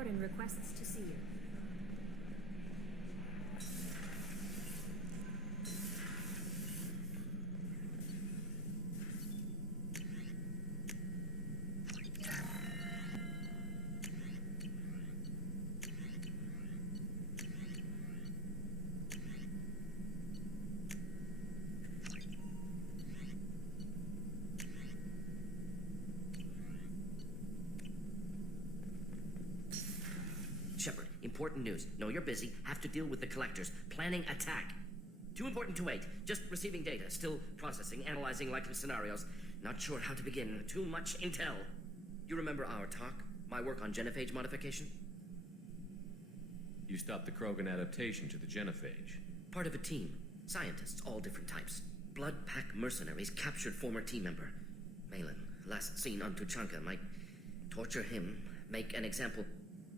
Warden requests to see you. Shepard, important news. Know you're busy. Have to deal with the collectors. Planning attack. Too important to wait. Just receiving data. Still processing, analyzing likely scenarios. Not sure how to begin. Too much intel. You remember our talk? My work on genophage modification? You stopped the Krogan adaptation to the genophage. Part of a team. Scientists, all different types. Blood Pack mercenaries captured former team member. Malin, last seen on Tuchanka. Might torture him. Make an example.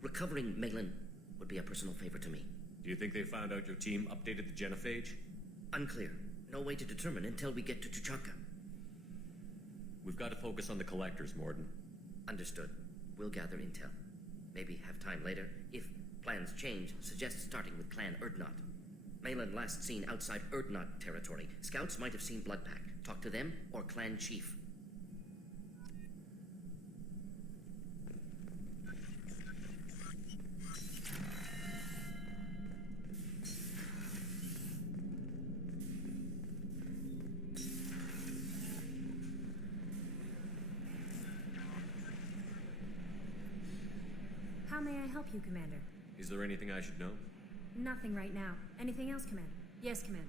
Recovering Malin would be a personal favor to me. Do you think they found out your team updated the genophage? Unclear. No way to determine until we get to Tuchanka. We've got to focus on the collectors, Morden. Understood. We'll gather intel. Maybe have time later. If plans change, suggest starting with Clan Erdnot. Malin last seen outside Erdnot territory. Scouts might have seen Bloodpack. Talk to them or Clan Chief. How may I help you, Commander? Is there anything I should know? Nothing right now. Anything else, Commander? Yes, Commander.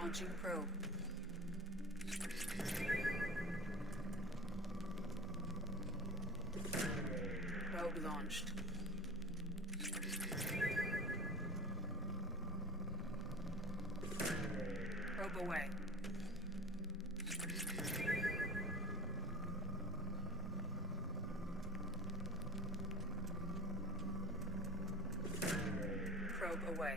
Launching probe. Probe launched. Probe away. Probe away.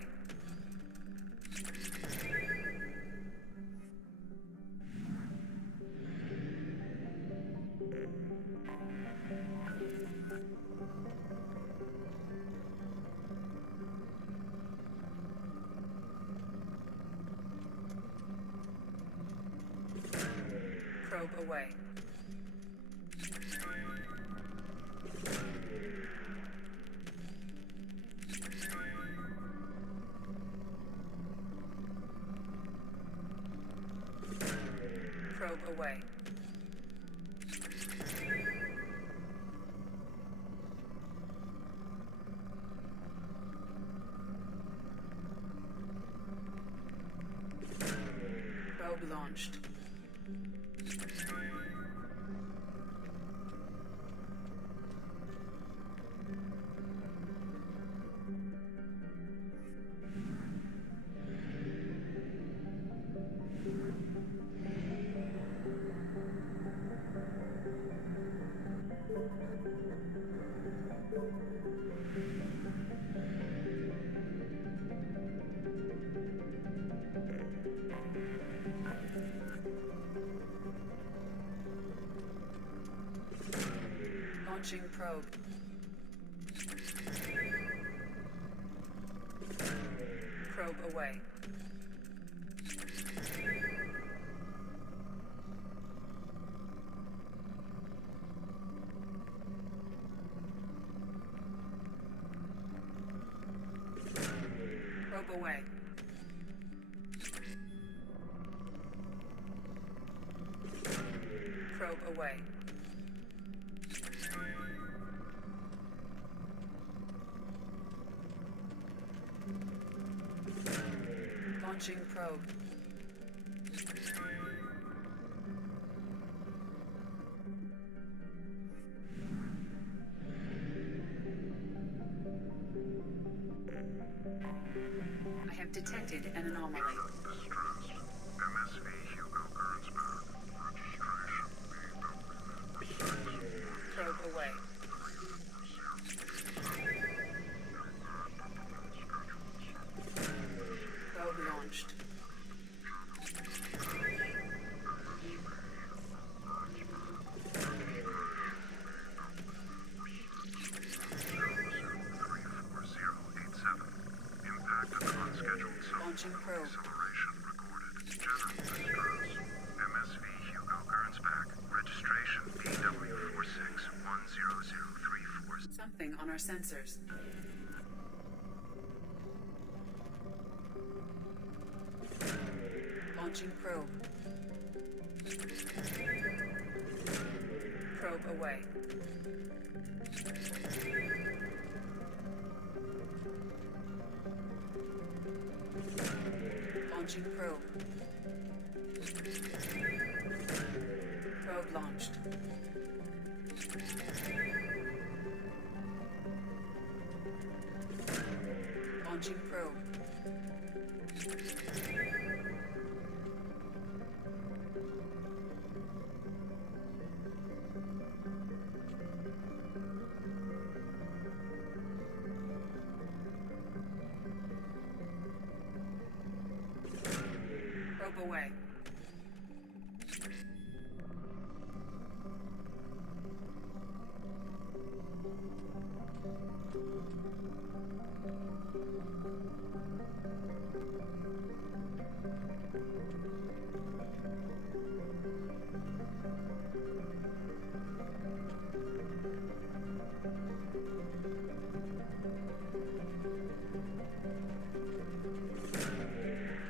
Probe away. Probe away. Probe launched. Launching probe. Probe away. Probe away. Probe away. Launching probe. I have detected an anomaly. Probe away. Probe launched. Launching probe. Something on our sensors. Launching probe. Probe away. Launching probe. Probe launched. Launching probe. Probe away.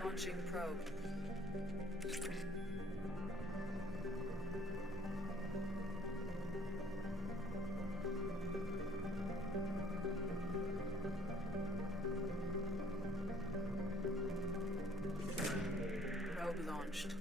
Launching probe. Probe launched.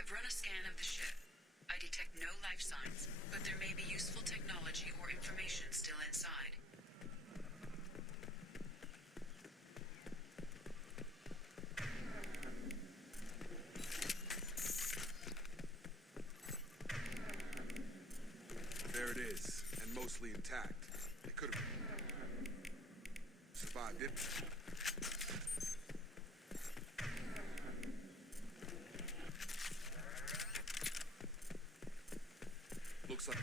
I've run a scan of the ship. I detect no life signs, but there may be useful technology or information still inside. mostly intact. They could have survived it. Looks like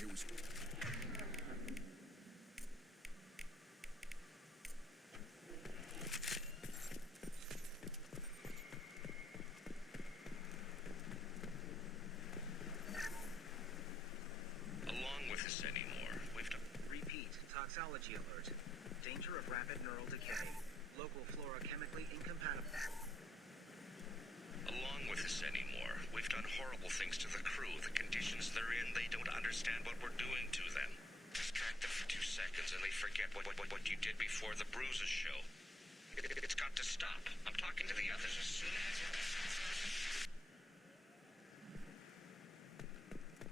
it was. Along with us anymore. We've done. Repeat, toxology alert. Danger of rapid neural decay. Local flora chemically incompatible. Along with us anymore. We've done horrible things to the crew. The conditions they're in, they don't understand what we're doing to them. Distract them for 2 seconds and they forget what you did before the bruises show. It's got to stop. I'm talking to the others as soon as...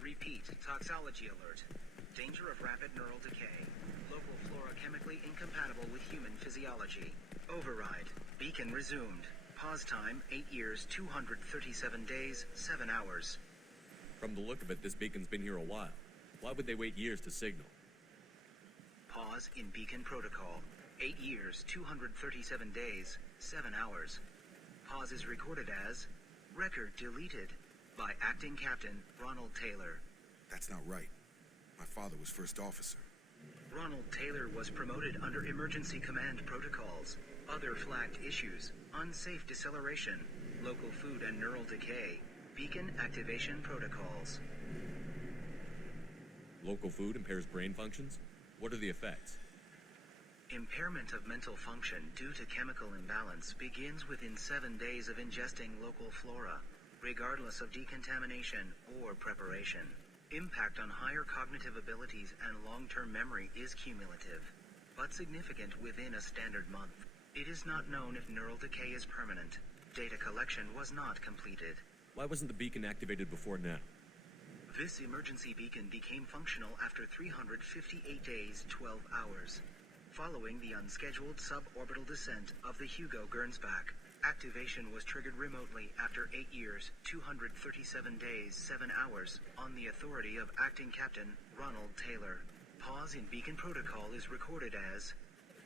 Repeat, toxology alert. Danger of rapid neural decay. Local flora chemically incompatible with human physiology. Override. Beacon resumed. Pause time, 8 years, 237 days, 7 hours. From the look of it, this beacon's been here a while. Why would they wait years to signal? Pause in beacon protocol. 8 years, 237 days, 7 hours. Pause is recorded as record deleted by acting captain Ronald Taylor. That's not right. My father was first officer. Ronald Taylor was promoted under emergency command protocols. Other flagged issues: unsafe deceleration, local food and neural decay, beacon activation protocols. Local food impairs brain functions? What are the effects? Impairment of mental function due to chemical imbalance begins within 7 days of ingesting local flora, regardless of decontamination or preparation. Impact on higher cognitive abilities and long-term memory is cumulative, but significant within a standard month. It is not known if neural decay is permanent. Data collection was not completed. Why wasn't the beacon activated before now? This emergency beacon became functional after 358 days, 12 hours. Following the unscheduled suborbital descent of the Hugo Gernsback, activation was triggered remotely after 8 years, 237 days, 7 hours, on the authority of Acting Captain Ronald Taylor. Pause in beacon protocol is recorded as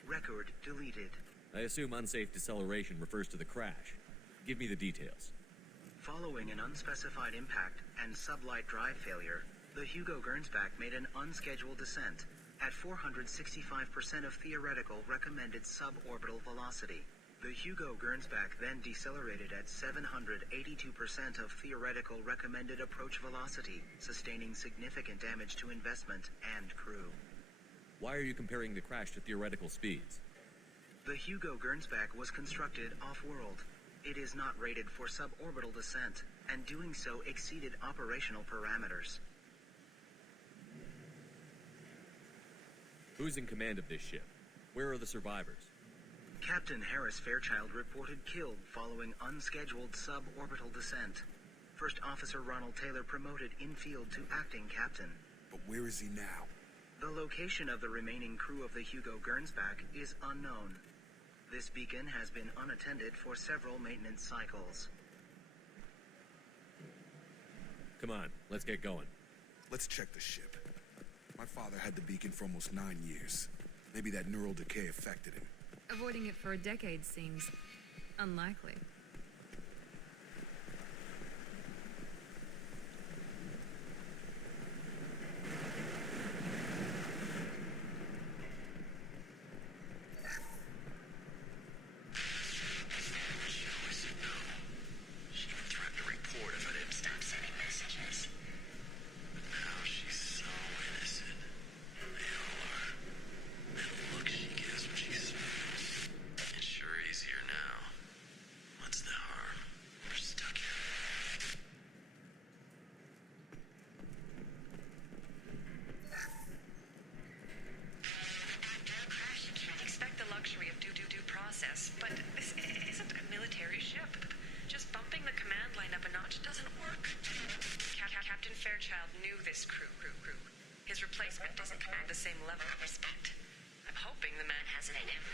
record deleted. I assume unsafe deceleration refers to the crash. Give me the details. Following an unspecified impact and sublight drive failure, the Hugo Gernsback made an unscheduled descent at 465% of theoretical recommended suborbital velocity. The Hugo Gernsback then decelerated at 782% of theoretical recommended approach velocity, sustaining significant damage to investment and crew. Why are you comparing the crash to theoretical speeds? The Hugo Gernsback was constructed off-world. It is not rated for suborbital descent, and doing so exceeded operational parameters. Who's in command of this ship? Where are the survivors? Captain Harris Fairchild reported killed following unscheduled suborbital descent. First Officer Ronald Taylor promoted in-field to acting captain. But where is he now? The location of the remaining crew of the Hugo Gernsback is unknown. This beacon has been unattended for several maintenance cycles. Come on, let's get going. Let's check the ship. My father had the beacon for almost 9 years. Maybe that neural decay affected him. Avoiding it for a decade seems unlikely. But this isn't a military ship. Just bumping the command line up a notch doesn't work. Captain Fairchild knew this crew. His replacement doesn't command the same level of respect. I'm hoping the man has it in him.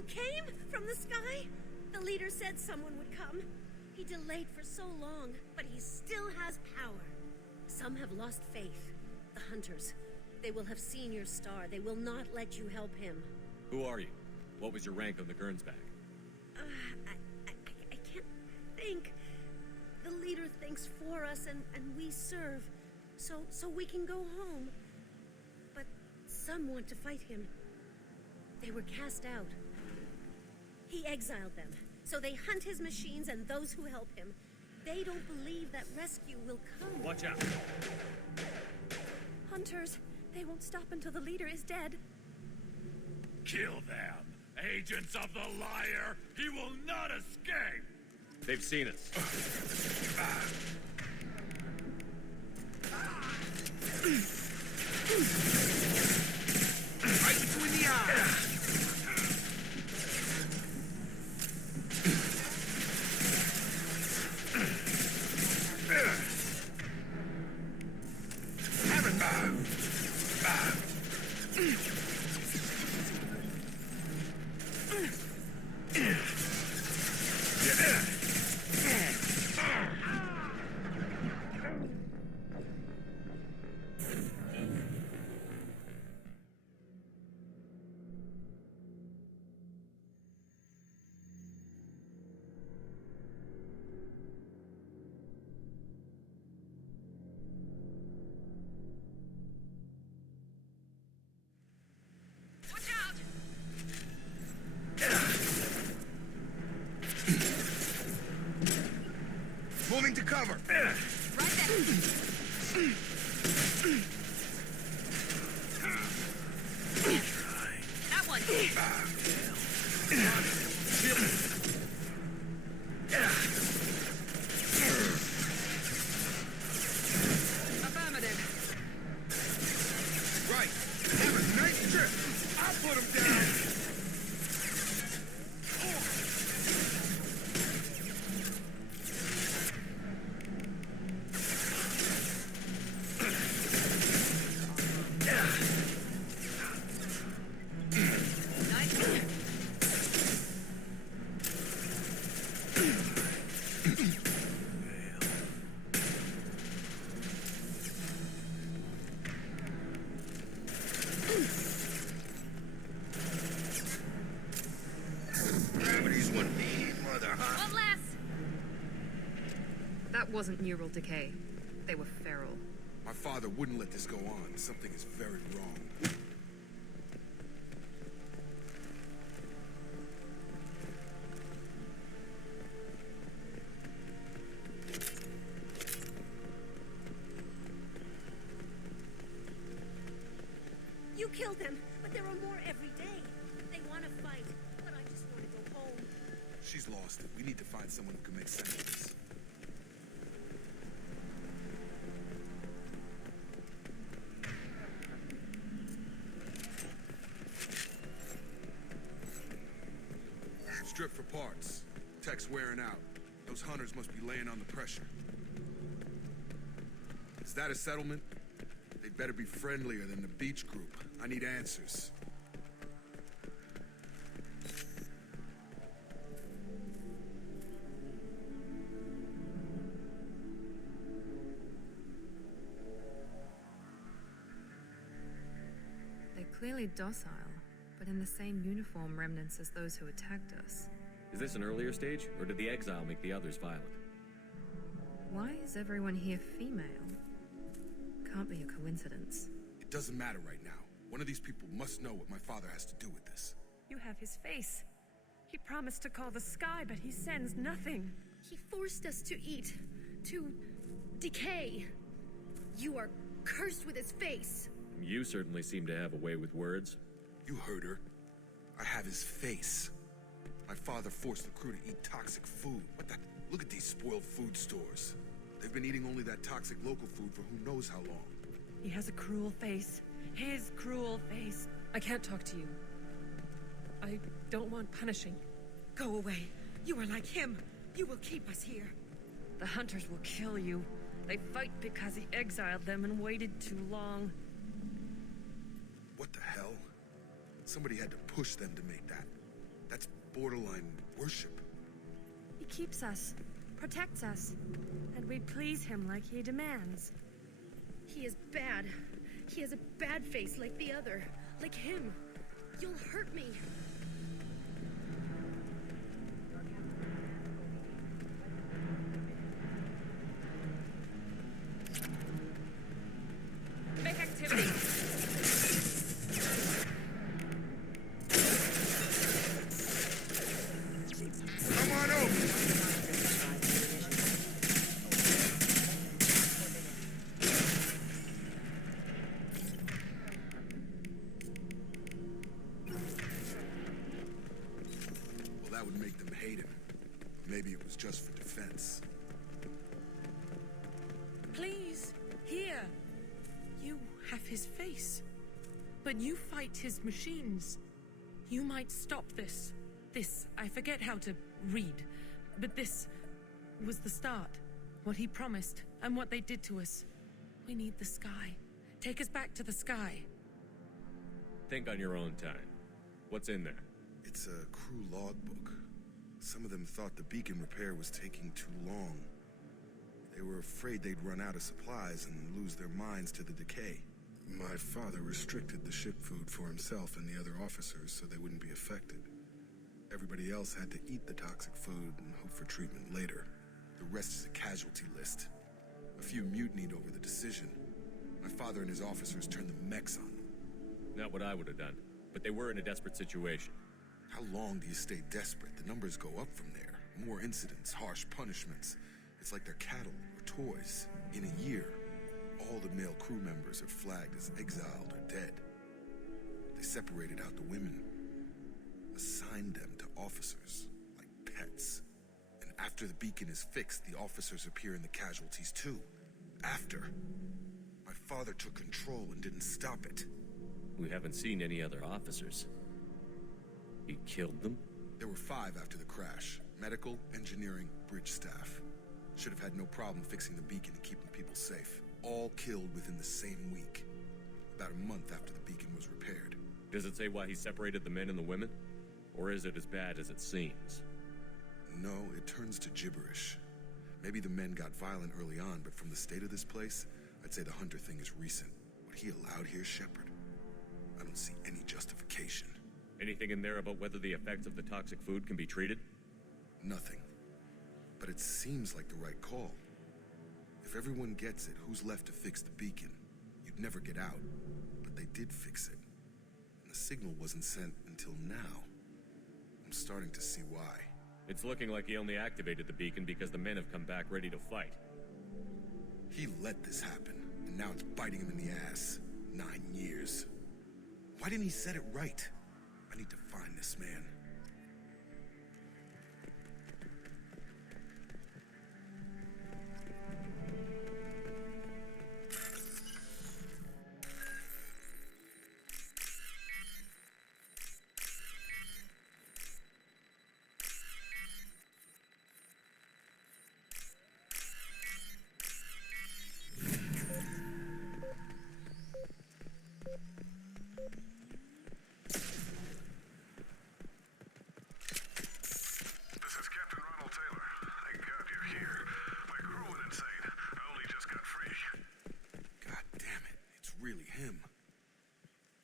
You came from the sky? The leader said someone would come. He delayed for so long, but he still has power. Some have lost faith. The hunters. They will have seen your star. They will not let you help him. Who are you? What was your rank on the Gernsback? I can't think. The leader thinks for us, and we serve. So we can go home. But some want to fight him. They were cast out. He exiled them. So they hunt his machines and those who help him. They don't believe that rescue will come. Watch out! Hunters, they won't stop until the leader is dead. Kill them! Agents of the liar! He will not escape! They've seen us. Right between the eyes. Watch out! Moving to cover. Right there. That one. Affirmative. Right. Have a nice trip. I'll put him down. Gravity's one mean mother, huh? One less. That wasn't neural decay. They were feral. My father wouldn't let this go on. Something is very wrong. You killed them, but there are more every day. They want to fight, but I just want to go home. She's lost it. We need to find someone who can make sense of this. Strip for parts. Tech's wearing out. Those hunters must be laying on the pressure. Is that a settlement? They'd better be friendlier than the beach group. I need answers. They're clearly docile, but in the same uniform remnants as those who attacked us. Is this an earlier stage, or did the exile make the others violent? Why is everyone here female? Can't be a coincidence. It doesn't matter right now. One of these people must know what my father has to do with this. You have his face. He promised to call the sky, but he sends nothing. He forced us to eat, to decay. You are cursed with his face. You certainly seem to have a way with words. You heard her. I have his face. My father forced the crew to eat toxic food. What the? Look at these spoiled food stores. They've been eating only that toxic local food for who knows how long. He has a cruel face. His cruel face. I can't talk to you. I don't want punishing. Go away. You are like him. You will keep us here. The hunters will kill you. They fight because he exiled them and waited too long. What the hell? Somebody had to push them to make that. That's borderline worship. He keeps us, protects us, and we please him like he demands. He is bad. He has a bad face like the other. Like him. You'll hurt me. Make activity. Come on over! Well, that would make them hate him. Maybe it was just for defense. Please, here. You have his face. But you fight his machines. You might stop this. This, I forget how to read. But this was the start. What he promised, and what they did to us. We need the sky. Take us back to the sky. Think on your own time. What's in there? It's a crew logbook. Some of them thought the beacon repair was taking too long. They were afraid they'd run out of supplies and lose their minds to the decay. My father restricted the ship food for himself and the other officers so they wouldn't be affected. Everybody else had to eat the toxic food and hope for treatment later. The rest is a casualty list. A few mutinied over the decision. My father and his officers turned the mechs on them. Not what I would have done, but they were in a desperate situation. How long do you stay desperate? The numbers go up from there. More incidents, harsh punishments. It's like they're cattle or toys. In a year, all the male crew members are flagged as exiled or dead. They separated out the women, assigned them to officers, like pets. And after the beacon is fixed, the officers appear in the casualties too. After. My father took control and didn't stop it. We haven't seen any other officers. He killed them? There were 5 after the crash. Medical, engineering, bridge staff. Should have had no problem fixing the beacon and keeping people safe. All killed within the same week. About a month after the beacon was repaired. Does it say why he separated the men and the women? Or is it as bad as it seems? No, it turns to gibberish. Maybe the men got violent early on, but from the state of this place, I'd say the Hunter thing is recent. What he allowed here, Shepard? I don't see any justification. Anything in there about whether the effects of the toxic food can be treated? Nothing. But it seems like the right call. If everyone gets it, who's left to fix the beacon? You'd never get out. But they did fix it. And the signal wasn't sent until now. I'm starting to see why. It's looking like he only activated the beacon because the men have come back ready to fight. He let this happen, and now it's biting him in the ass. 9 years. Why didn't he set it right? I need to find this man.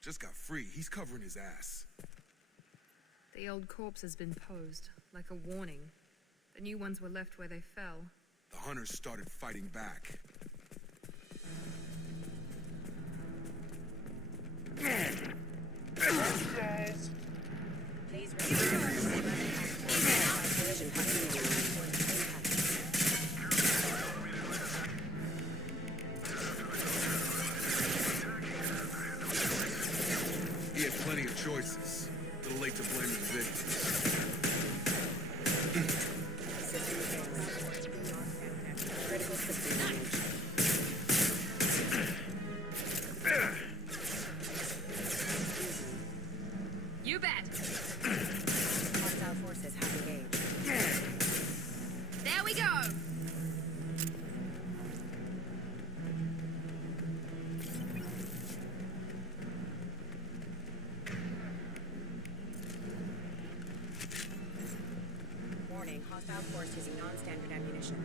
Just got free. He's covering his ass. The old corpse has been posed, like a warning. The new ones were left where they fell. The hunters started fighting back. He had plenty of choices. A little late to blame his victims. You bet. Hostile forces have engaged. There we go. activation.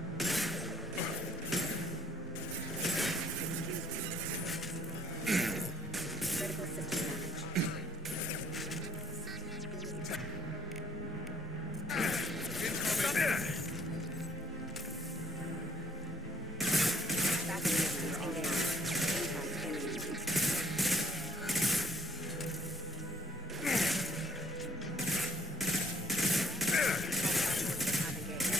Critical system damage. Battery engines engaged. Impact imminent. Have engaged.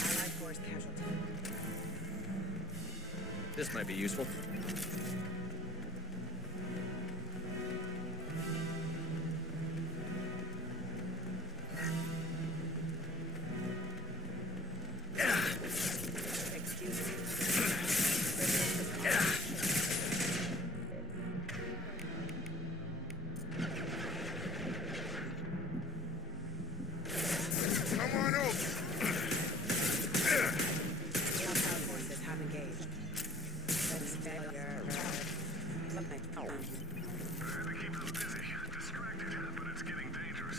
Allied force casualty. This might be useful. Excuse me. Come on over. Allied forces have engaged. That's failure. They keep us busy, distracted, but it's getting dangerous.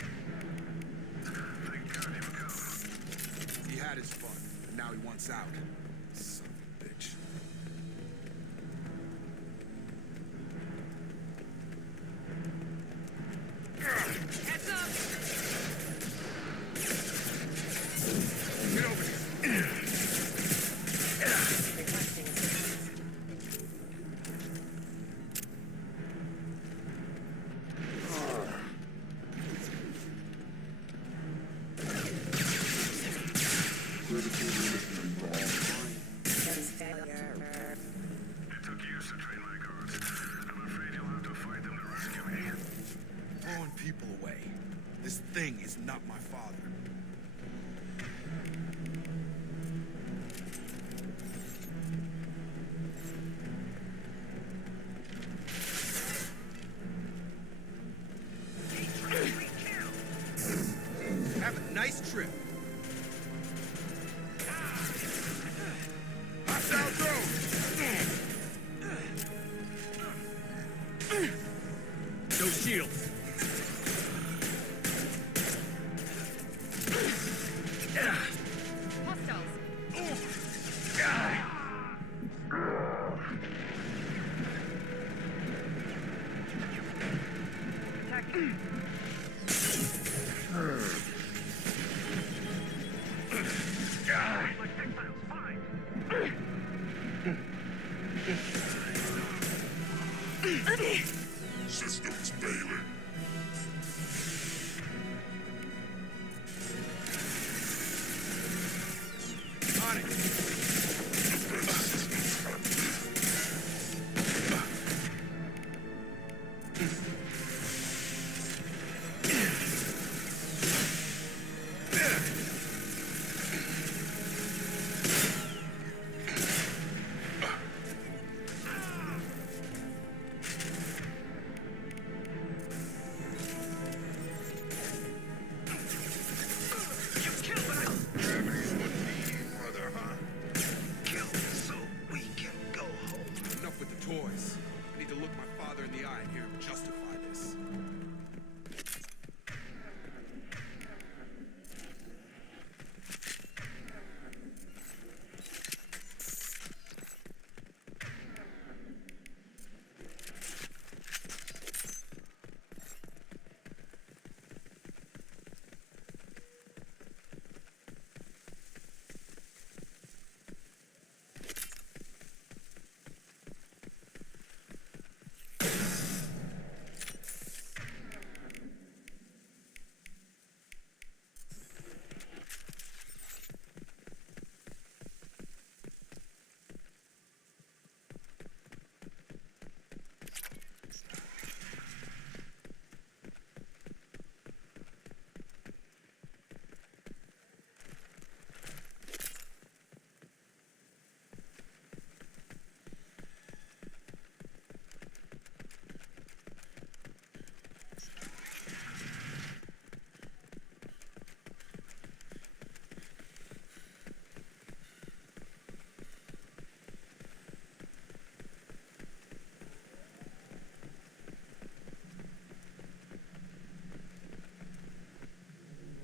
Thank God he would come. He had his fun, and now he wants out. Son of a bitch. Heads up! Get over here. Requesting assistance. That's failure. It took years to train my guards. I'm afraid you'll have to fight them to rescue me. Throwing people away. This thing is not my father. Have a nice trip. Hostile drone! No shields. Hostiles! Attacking. Systems failing. On it. Gravity's what we need, brother, huh? Kill me so we can go home. Enough with the toys. I need to look my father in the eye and hear him justify this.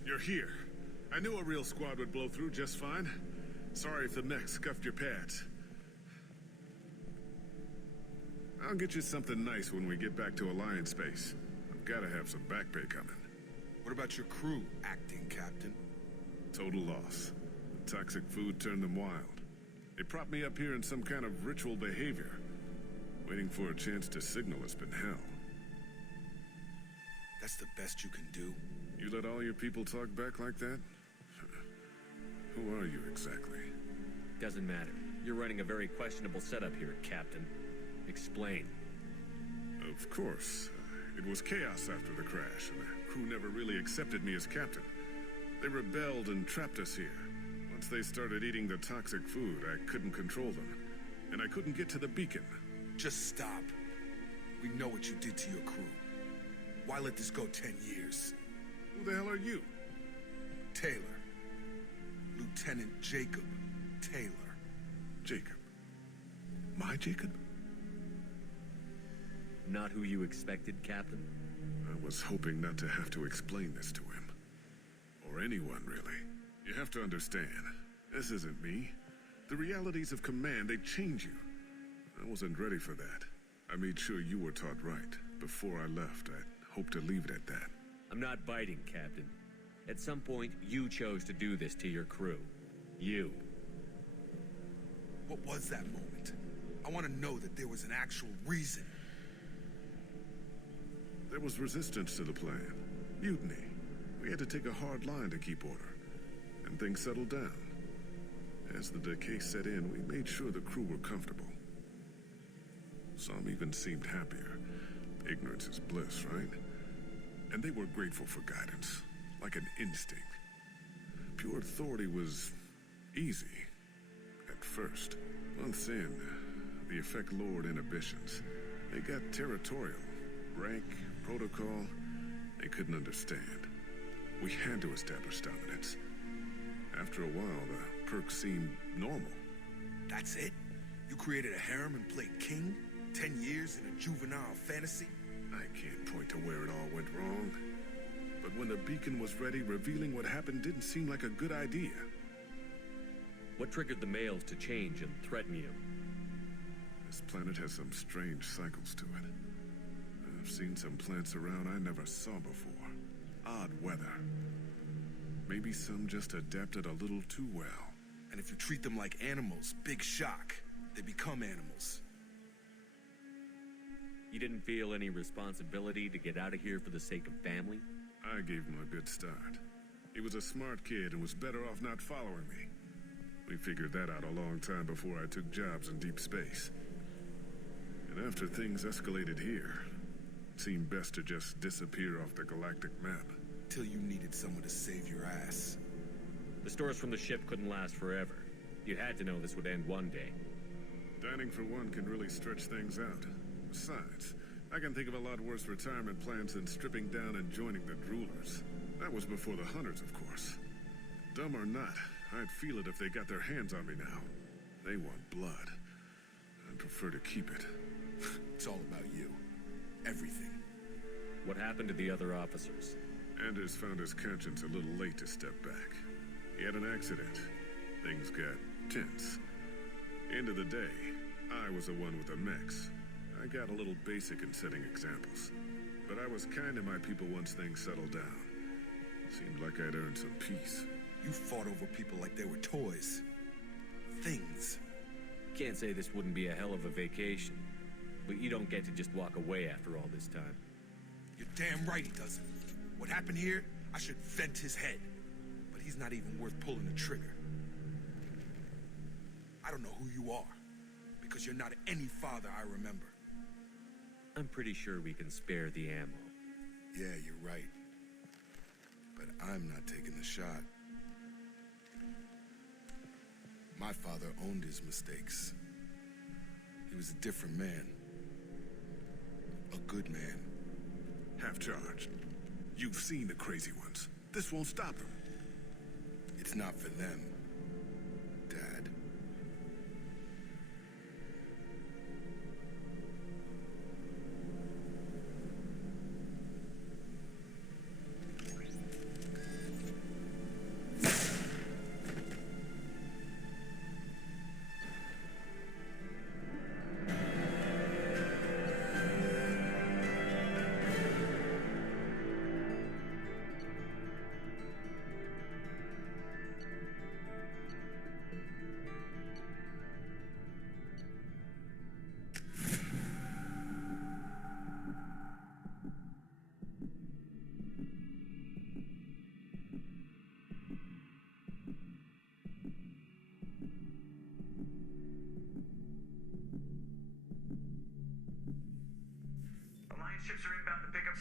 You're here. I knew a real squad would blow through just fine. Sorry if the mech scuffed your pads. I'll get you something nice when we get back to Alliance Base. I've gotta have some back pay coming. What about your crew, acting captain? Total loss. The toxic food turned them wild. They propped me up here in some kind of ritual behavior. Waiting for a chance to signal has been hell. That's the best you can do? You let all your people talk back like that? Who are you exactly? Doesn't matter. You're running a very questionable setup here, Captain. Explain. Of course. It was chaos after the crash, and the crew never really accepted me as captain. They rebelled and trapped us here. Once they started eating the toxic food, I couldn't control them. And I couldn't get to the beacon. Just stop. We know what you did to your crew. Why let this go 10 years? Who the hell are you? Taylor. Lieutenant Jacob Taylor. Jacob? My Jacob? Not who you expected, Captain? I was hoping not to have to explain this to him. Or anyone, really. You have to understand, this isn't me. The realities of command, they change you. I wasn't ready for that. I made sure you were taught right. Before I left, I hoped to leave it at that. I'm not biting, Captain. At some point, you chose to do this to your crew. You. What was that moment? I want to know that there was an actual reason. There was resistance to the plan. Mutiny. We had to take a hard line to keep order. And things settled down. As the decay set in, we made sure the crew were comfortable. Some even seemed happier. Ignorance is bliss, right? And they were grateful for guidance, like an instinct. Pure authority was easy, at first. Months in, the effect lowered inhibitions. They got territorial. Rank, protocol, they couldn't understand. We had to establish dominance. After a while, the perks seemed normal. That's it? You created a harem and played king? 10 years in a juvenile fantasy? I can't point to where it all went wrong. But when the beacon was ready, revealing what happened didn't seem like a good idea. What triggered the males to change and threaten you? This planet has some strange cycles to it. I've seen some plants around I never saw before. Odd weather. Maybe some just adapted a little too well. And if you treat them like animals, big shock. They become animals. You didn't feel any responsibility to get out of here for the sake of family? I gave him a good start. He was a smart kid and was better off not following me. We figured that out a long time before I took jobs in deep space. And after things escalated here, it seemed best to just disappear off the galactic map. Till you needed someone to save your ass. The stores from the ship couldn't last forever. You had to know this would end one day. Dining for one can really stretch things out. Besides, I can think of a lot worse retirement plans than stripping down and joining the droolers. That was before the hunters, of course. Dumb or not, I'd feel it if they got their hands on me now. They want blood. I'd prefer to keep it. It's all about you. Everything. What happened to the other officers? Anders found his conscience a little late to step back. He had an accident. Things got tense. End of the day, I was the one with the mechs. I got a little basic in setting examples. But I was kind to my people once things settled down. Seemed like I'd earned some peace. You fought over people like they were toys. Things. Can't say this wouldn't be a hell of a vacation. But you don't get to just walk away after all this time. You're damn right he doesn't. What happened here, I should vent his head. But he's not even worth pulling the trigger. I don't know who you are. Because you're not any father I remember. I'm pretty sure we can spare the ammo. Yeah, you're right. But I'm not taking the shot. My father owned his mistakes. He was a different man. A good man. Half-charged. You've seen the crazy ones. This won't stop them. It's not for them, Dad.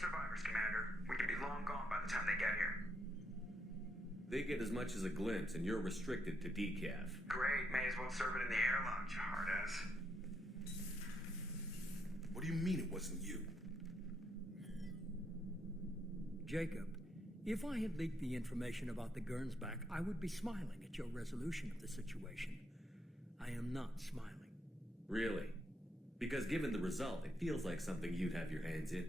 survivors, Commander. We could be long gone by the time they get here. They get as much as a glimpse, and you're restricted to decaf. Great, may as well serve it in the air lounge, hard ass. What do you mean it wasn't you? Jacob, if I had leaked the information about the Gernsback, I would be smiling at your resolution of the situation. I am not smiling. Really? Because given the result, it feels like something you'd have your hands in.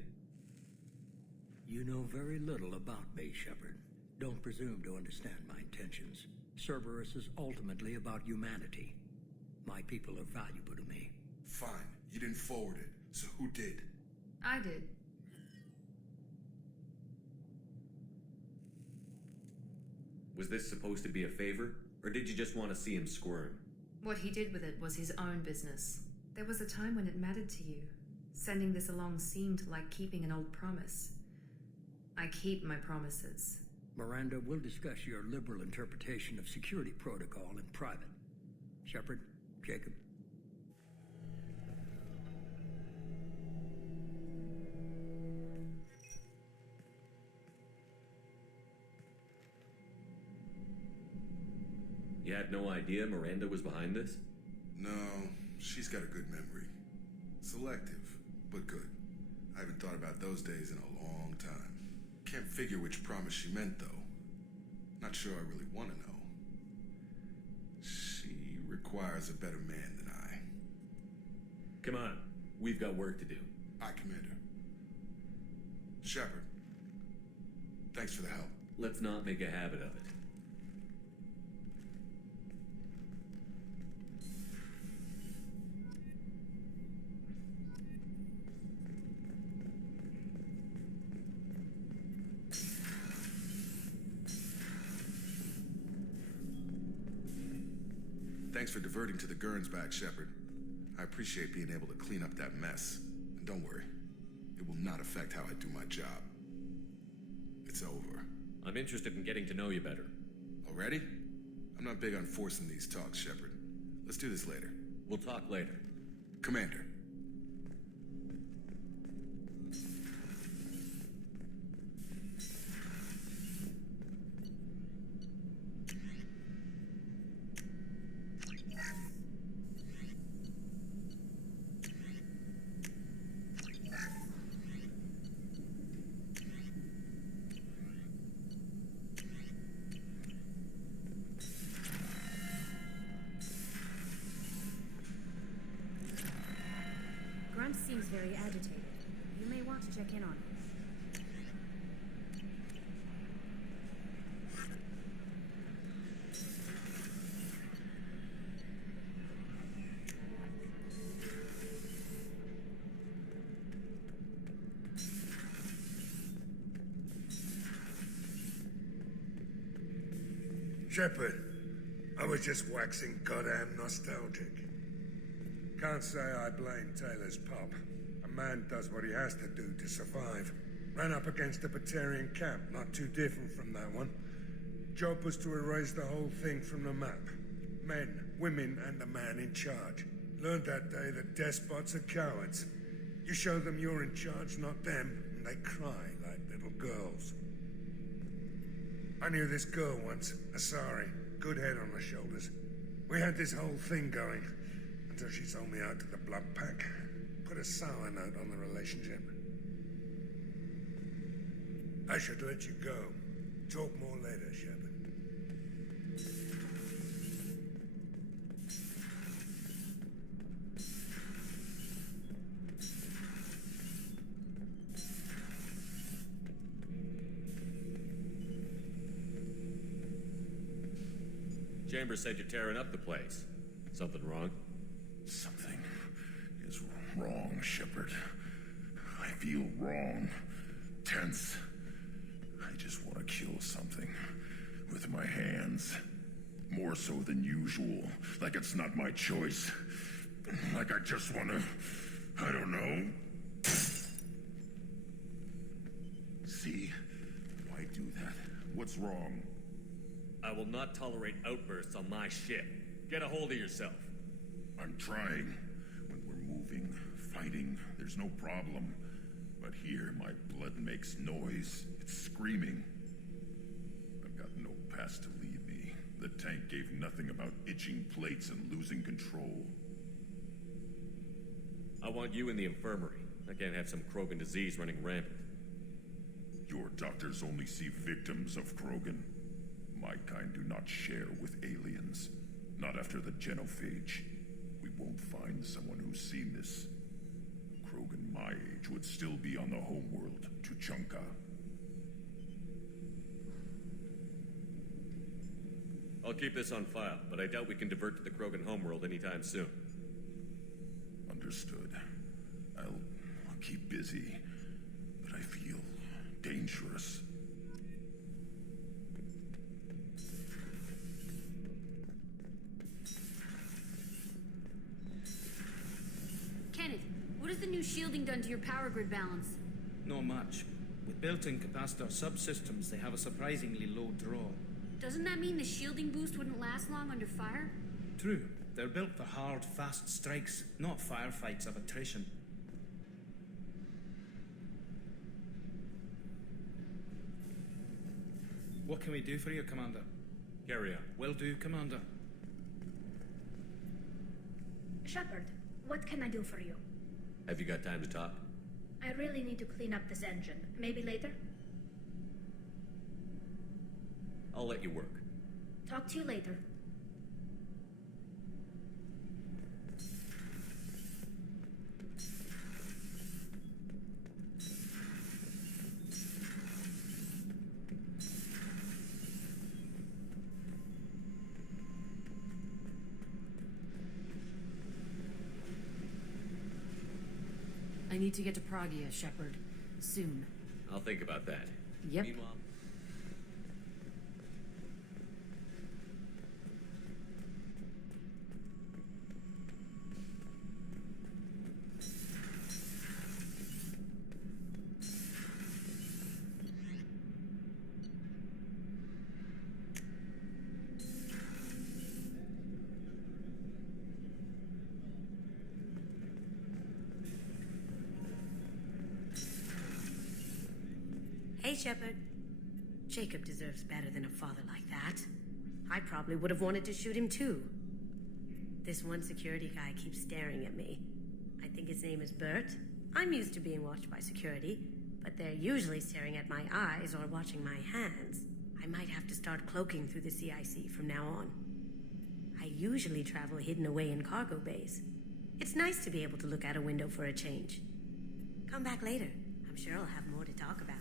You know very little about me, Shepard. Don't presume to understand my intentions. Cerberus is ultimately about humanity. My people are valuable to me. Fine, you didn't forward it, so who did? I did. Was this supposed to be a favor, or did you just want to see him squirm? What he did with it was his own business. There was a time when it mattered to you. Sending this along seemed like keeping an old promise. I keep my promises. Miranda, we'll discuss your liberal interpretation of security protocol in private. Shepard, Jacob. You had no idea Miranda was behind this? No, she's got a good memory. Selective, but good. I haven't thought about those days in a long time. Can't figure which promise she meant, though. Not sure I really want to know. She requires a better man than I. Come on, we've got work to do. Aye, Commander. Shepard, thanks for the help. Let's not make a habit of it. Thanks for diverting to the Gernsback, Shepard. I appreciate being able to clean up that mess. And don't worry, it will not affect how I do my job. It's over. I'm interested in getting to know you better. Already? I'm not big on forcing these talks, Shepard. Let's do this later. We'll talk later. Commander. Grunt seems very agitated. You may want to check in on him. Shepard, I was just waxing goddamn nostalgic. Can't say I blame Taylor's pop. A man does what he has to do to survive. Ran up against a Batarian camp, not too different from that one. Job was to erase the whole thing from the map. Men, women, and the man in charge. Learned that day that despots are cowards. You show them you're in charge, not them, and they cry like little girls. I knew this girl once, Asari. Good head on her shoulders. We had this whole thing going, until she sold me out to the blood pack. Put a sour note on the relationship. I should let you go. Talk more later, Shepard. Chambers said you're tearing up the place. Something wrong? Something is wrong, Shepard. I feel wrong. Tense. I just want to kill something. With my hands. More so than usual. Like it's not my choice. Like I just want to... I don't know. See? Why do that? What's wrong? I will not tolerate outbursts on my ship. Get a hold of yourself. I'm trying. When we're moving, fighting, there's no problem. But here, my blood makes noise. It's screaming. I've got no past to lead me. The tank gave nothing about itching plates and losing control. I want you in the infirmary. I can't have some Krogan disease running rampant. Your doctors only see victims of Krogan. My kind do not share with aliens. Not after the genophage. We won't find someone who's seen this. Krogan my age would still be on the homeworld, Tuchanka. I'll keep this on file, but I doubt we can divert to the Krogan homeworld anytime soon. Understood. I'll keep busy, but I feel dangerous. Kenneth, what has the new shielding done to your power grid balance? Not much. With built-in capacitor subsystems, they have a surprisingly low draw. Doesn't that mean the shielding boost wouldn't last long under fire? True. They're built for hard, fast strikes, not firefights of attrition. What can we do for you, Commander? Carry on. Will do, Commander. Shepard, what can I do for you? Have you got time to talk? I really need to clean up this engine. Maybe later? I'll let you work. Talk to you later. I need to get to Pragia, Shepard. Soon. I'll think about that. Yep. Meanwhile, Hey, Shepard. Jacob deserves better than a father like that. I probably would have wanted to shoot him too. This one security guy keeps staring at me. I think his name is Bert. I'm used to being watched by security, but they're usually staring at my eyes or watching my hands. I might have to start cloaking through the CIC from now on. I usually travel hidden away in cargo bays. It's nice to be able to look out a window for a change. Come back later. I'm sure I'll have more to talk about.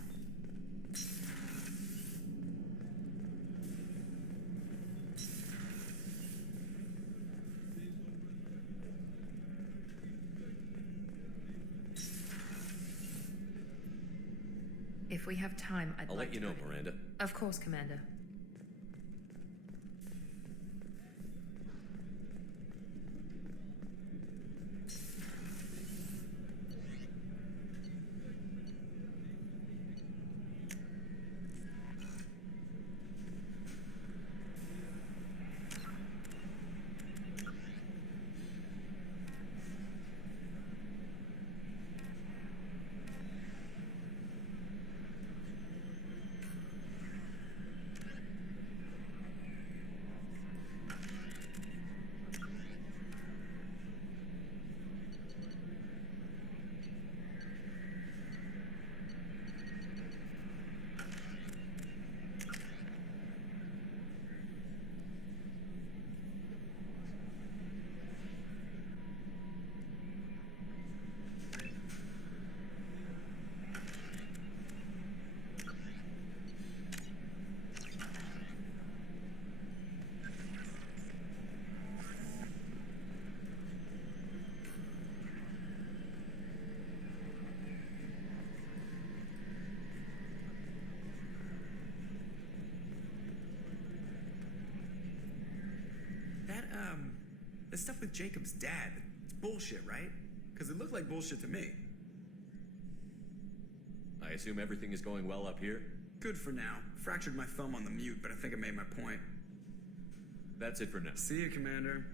If we have time, I'll let you know, Miranda. Of course, Commander. The stuff with Jacob's dad, it's bullshit, right? Because it looked like bullshit to me. I assume everything is going well up here? Good for now. Fractured my thumb on the mute, but I think I made my point. That's it for now. See you, Commander.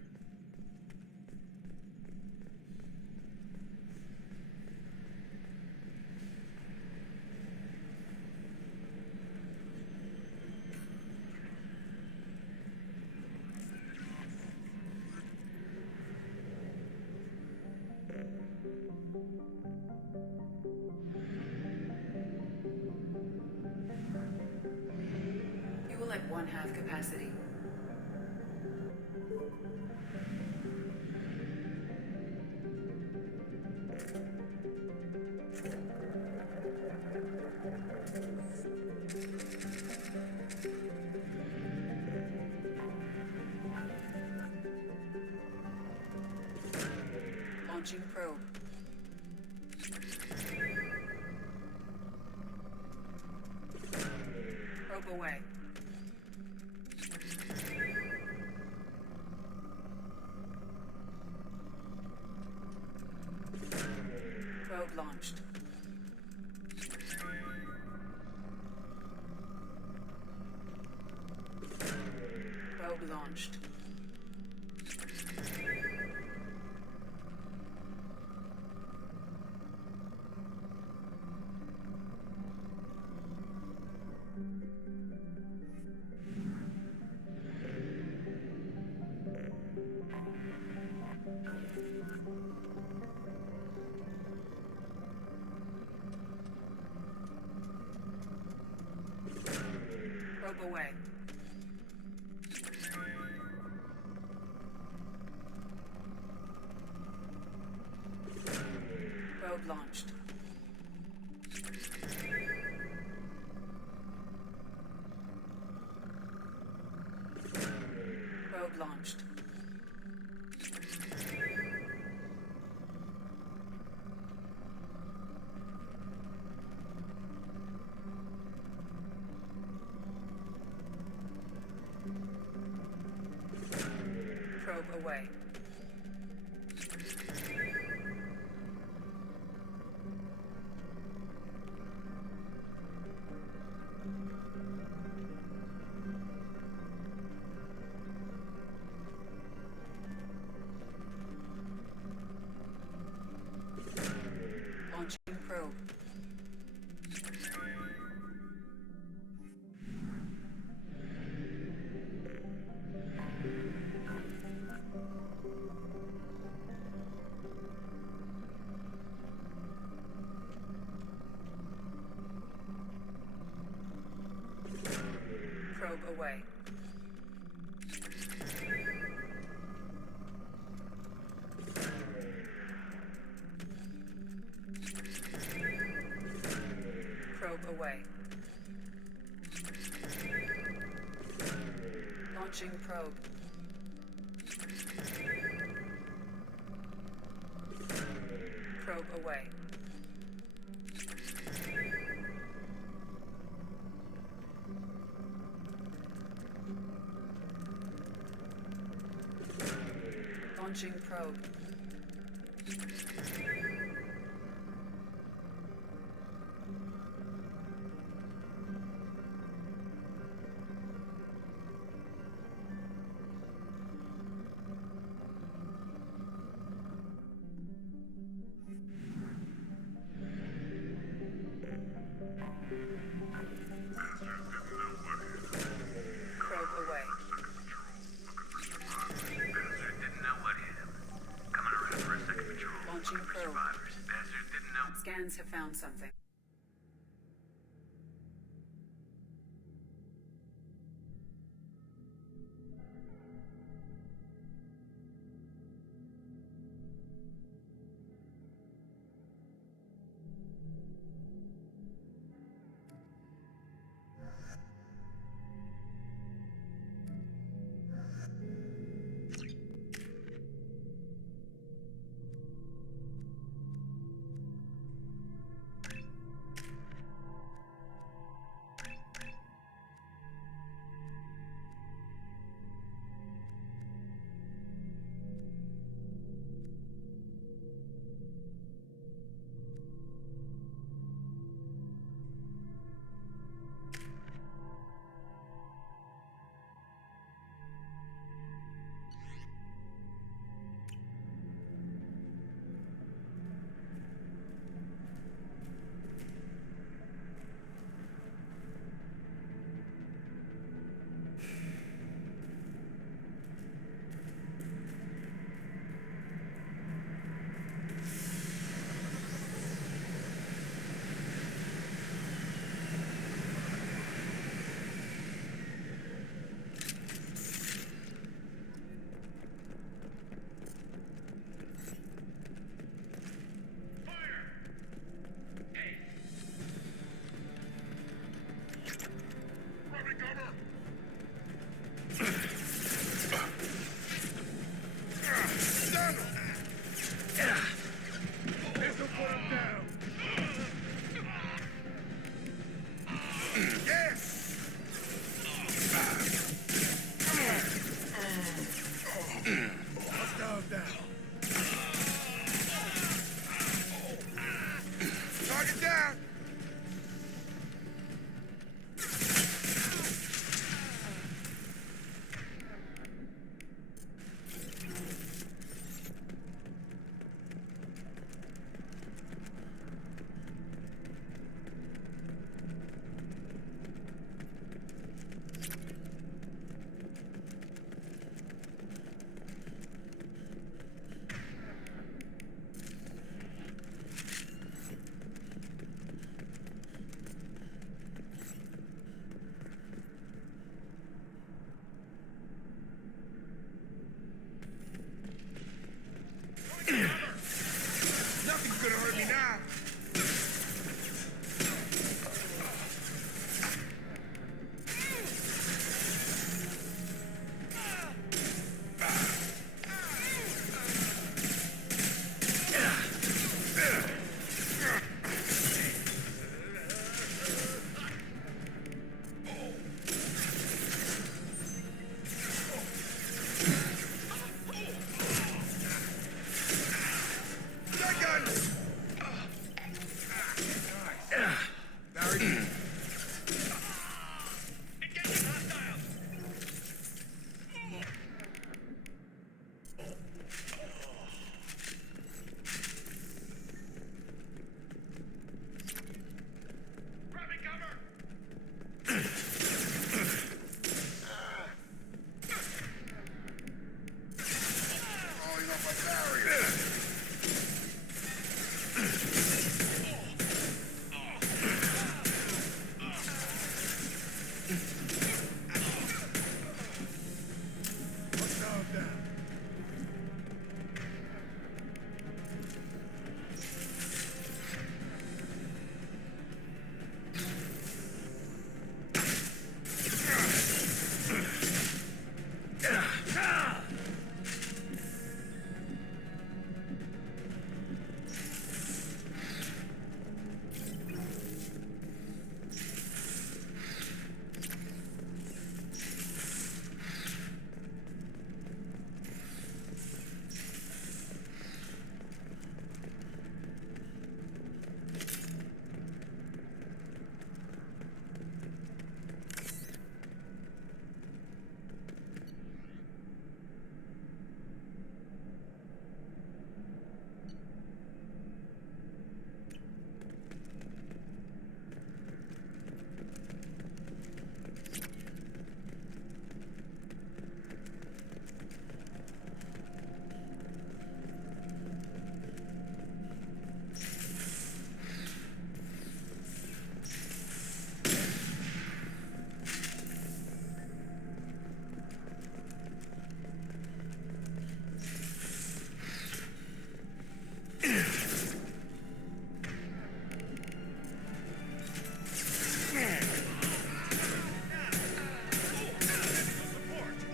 half capacity. Launching probe. Probe away. Probe launched. Probe launched. Probe away. Probe launched. Probe launched. Probe away. Launching probe. Probe away. Probe away. Launching probe. Probe away. Launching probe. Probe away. Launching probe. Scans have found something. Target down! Nothing's gonna hurt me now.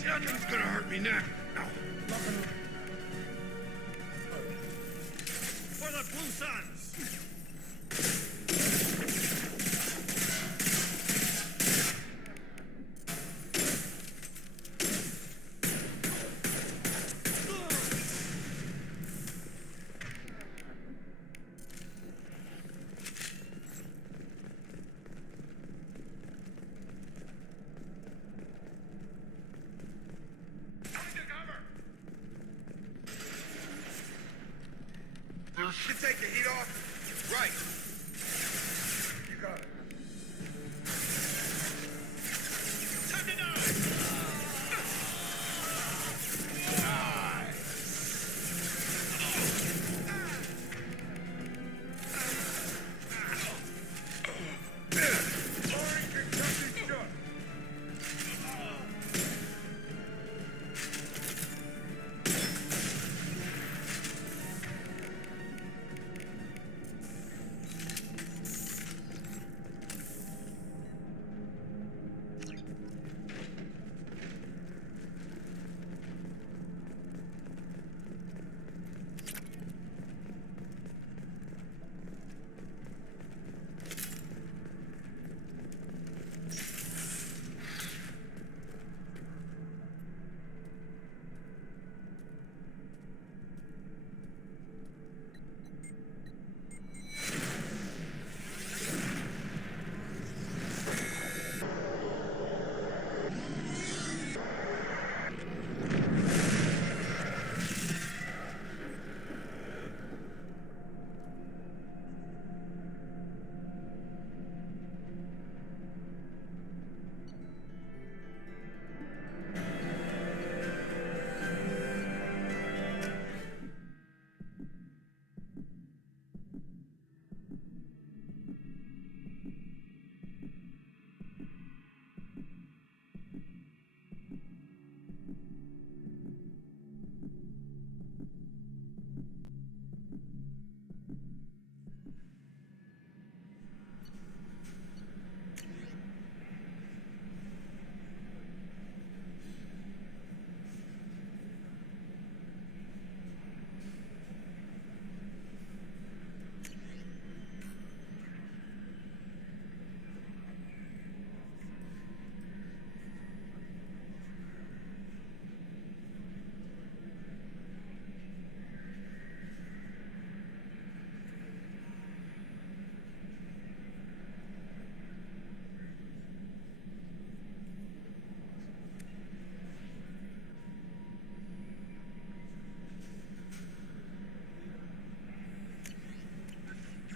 Nothing's gonna hurt me now. For the Blue Suns! To take the heat off? Right. You got it. Time to go!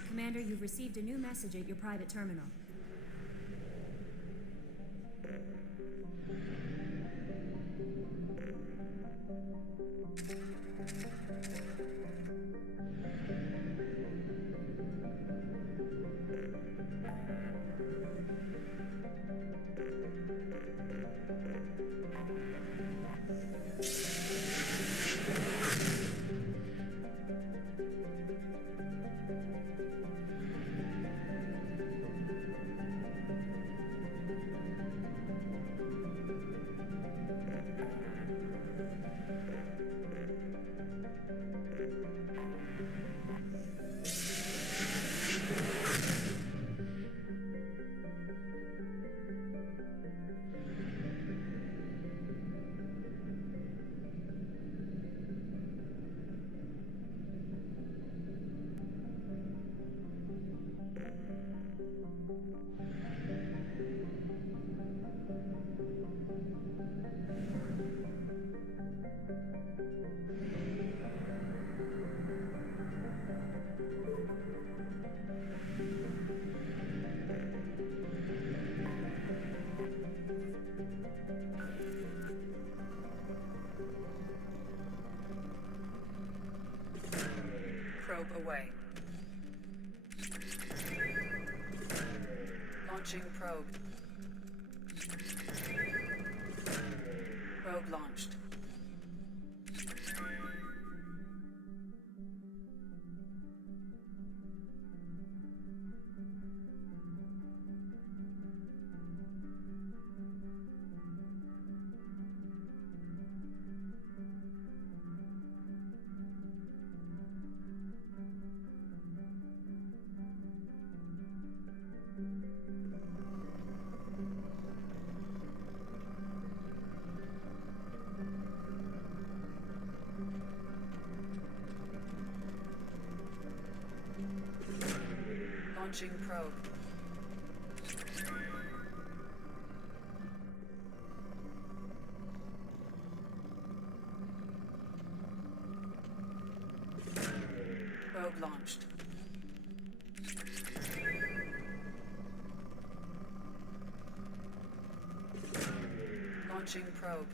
Commander, you've received a new message at your private terminal. Probe away. Launching probe. Probe launched. Launching probe. Probe launched. Launching probe.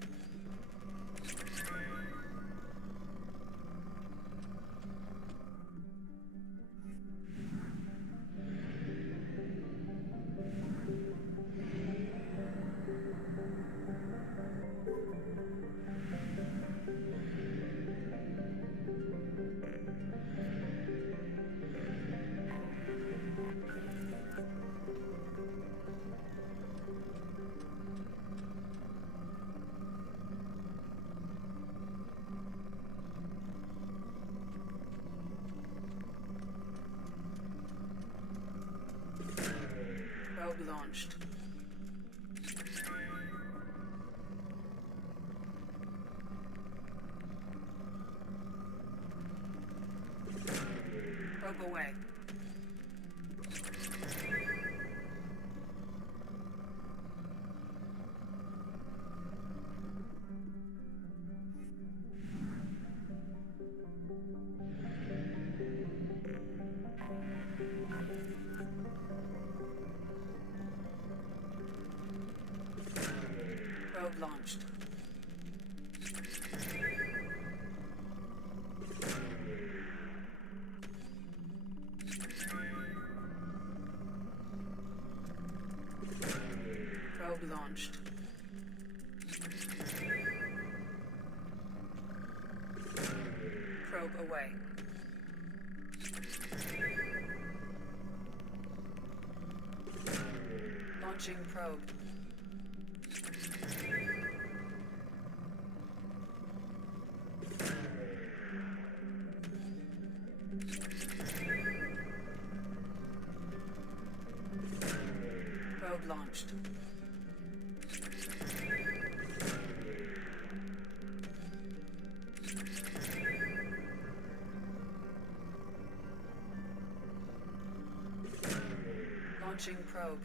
Probe launched. Probe away. Probe launched. Probe launched. Probe away. Launching probe. Probe launched. Launching probe.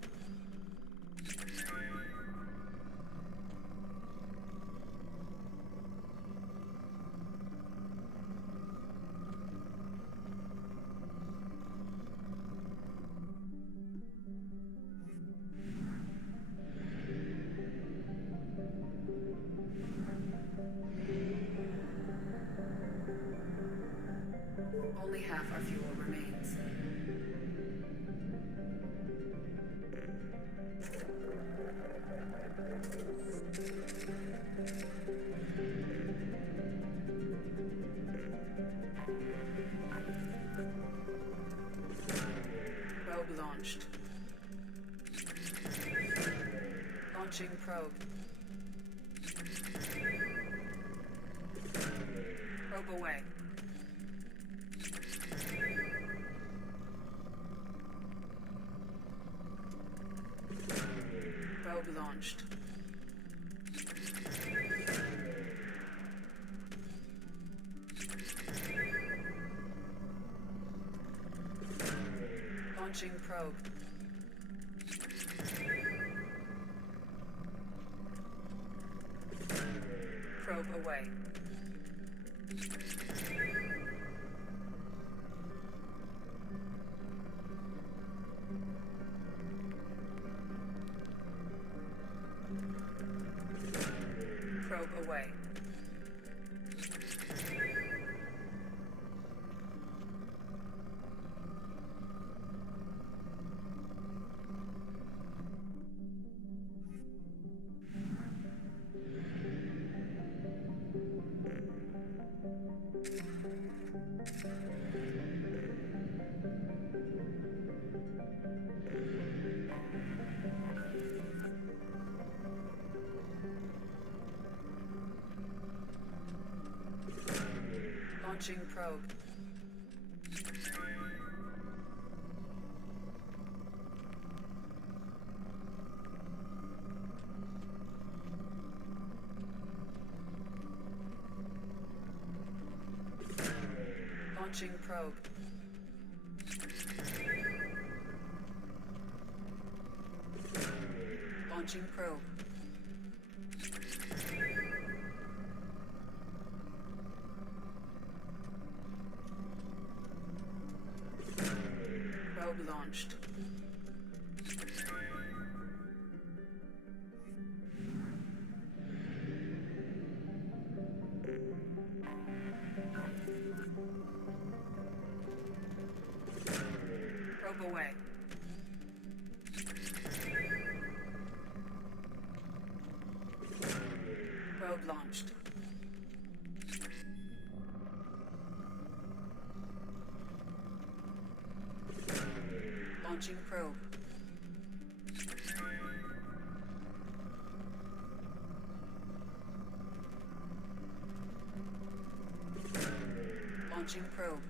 launched. Launching probe. Probe away. Probe launched. Launching probe. Probe away. Probe away. Launching probe. Launching probe. Launching probe. Probe launched. Probe away. Probe launched. Launching probe. Launching probe.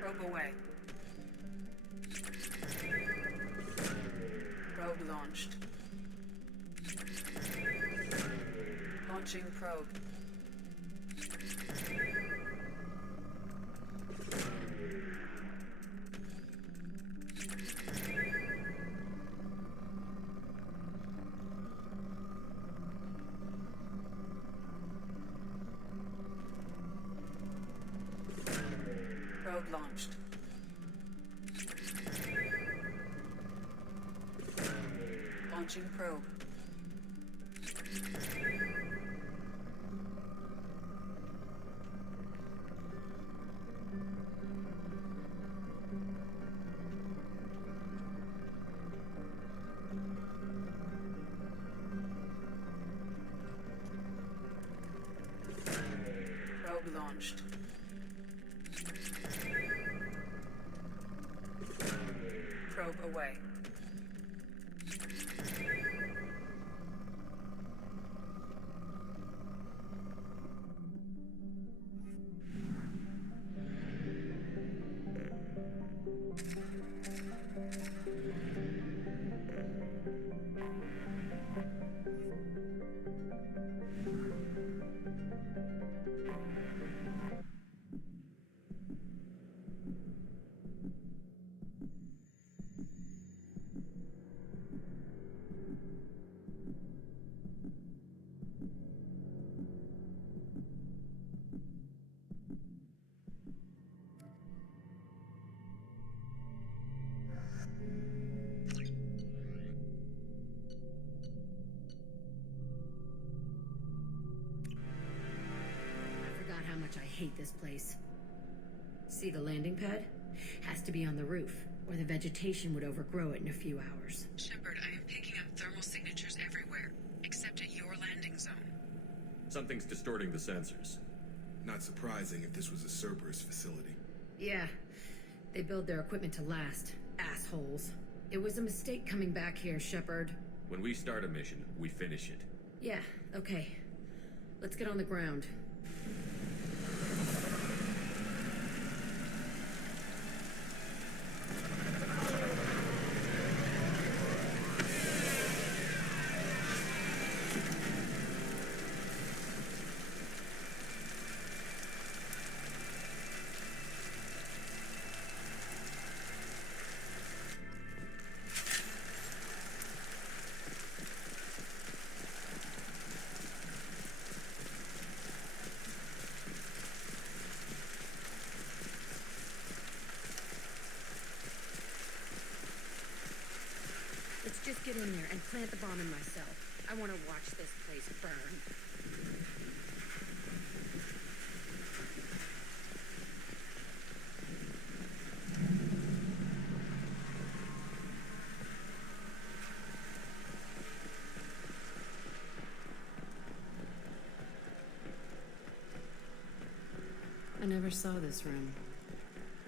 Probe away. Probe launched. Launching probe. Probe launched. Launching probe. Probe launched. Probe away. I hate this place. See the landing pad? Has to be on the roof. or the vegetation would overgrow it in a few hours. Shepard, I am picking up thermal signatures everywhere, except at your landing zone. Something's distorting the sensors. Not surprising if this was a Cerberus facility. Yeah, they build their equipment to last. Assholes. It was a mistake coming back here, Shepard. When we start a mission, we finish it. Yeah, okay. Let's get on the ground. Let's just get in there and plant the bomb in myself. I want to watch this place burn. I never saw this room.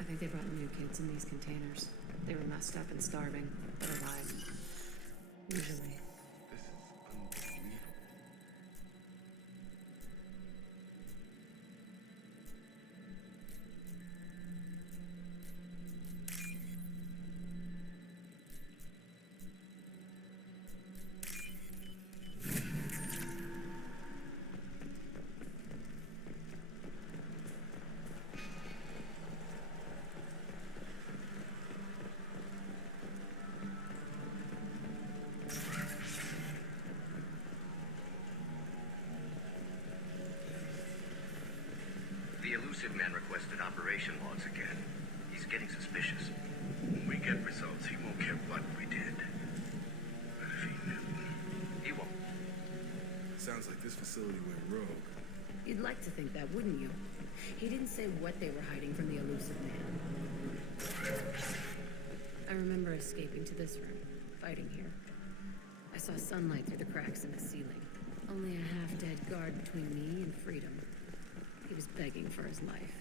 I think they brought new kids in these containers. They were messed up and starving, but alive. Usually. This is unbelievable. The elusive man requested operation logs again. He's getting suspicious. When we get results, he won't care what we did. But if he knew, he won't. Sounds like this facility went rogue. You'd like to think that, wouldn't you? He didn't say what they were hiding from the elusive man. I remember escaping to this room, fighting here. I saw sunlight through the cracks in the ceiling. Only a half-dead guard between me and freedom. He was begging for his life.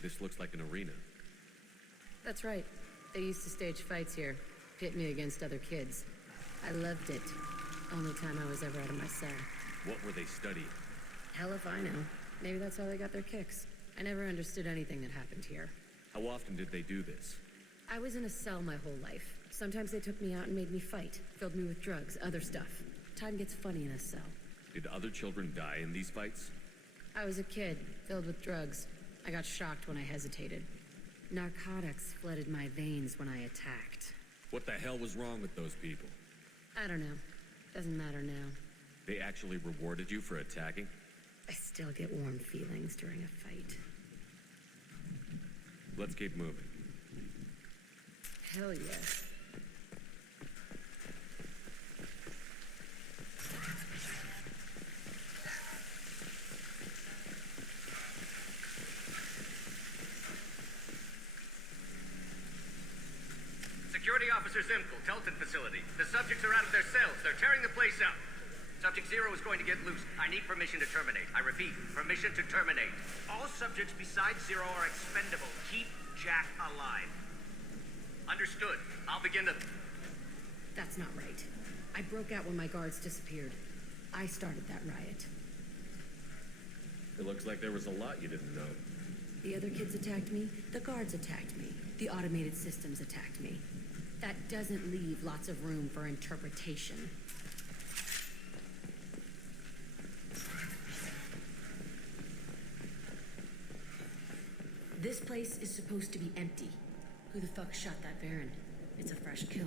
This looks like an arena. That's right. They used to stage fights here, pit me against other kids. I loved it. Only time I was ever out of my cell. What were they studying? Hell if I know. Maybe that's how they got their kicks. I never understood anything that happened here. How often did they do this? I was in a cell my whole life. Sometimes they took me out and made me fight, filled me with drugs, other stuff. Time gets funny in a cell. Did other children die in these fights? I was a kid, filled with drugs. I got shocked when I hesitated. Narcotics flooded my veins when I attacked. What the hell was wrong with those people? I don't know. Doesn't matter now. They actually rewarded you for attacking? I still get warm feelings during a fight. Let's keep moving. Hell yes. Security Officer Zimkel, Telton facility. The subjects are out of their cells. They're tearing the place up. Subject 0 is going to get loose. I need permission to terminate. I repeat, permission to terminate. All subjects besides 0 are expendable. Keep Jack alive. Understood. I'll begin to... That's not right. I broke out when my guards disappeared. I started that riot. It looks like there was a lot you didn't know. The other kids attacked me. The guards attacked me. The automated systems attacked me. That doesn't leave lots of room for interpretation. This place is supposed to be empty. Who the fuck shot that Baron? It's a fresh kill.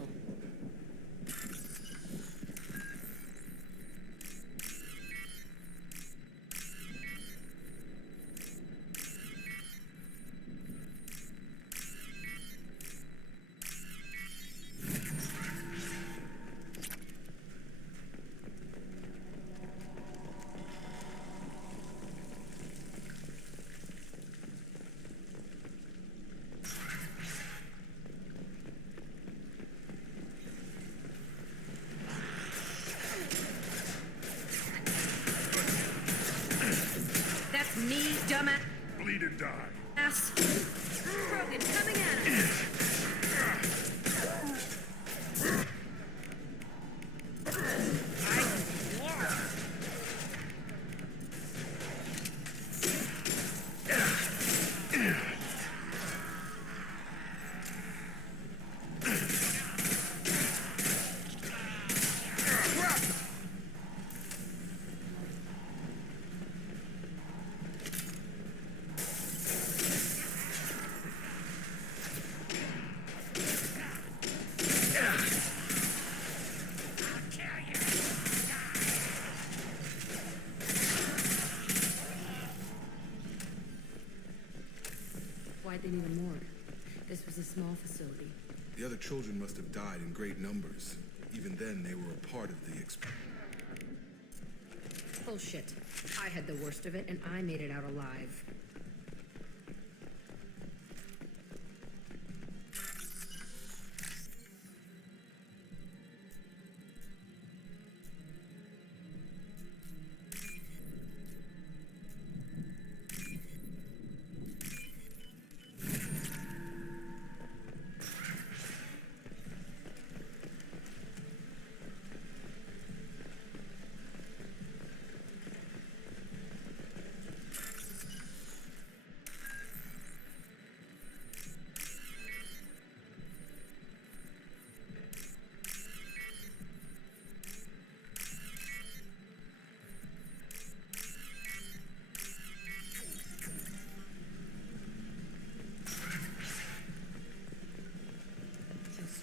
Me, dumbass. Bleed and die. Ass. Broken, coming at us. Why'd they need a morgue? This was a small facility. The other children must have died in great numbers. Even then, they were a part of the Bullshit. I had the worst of it, and I made it out alive.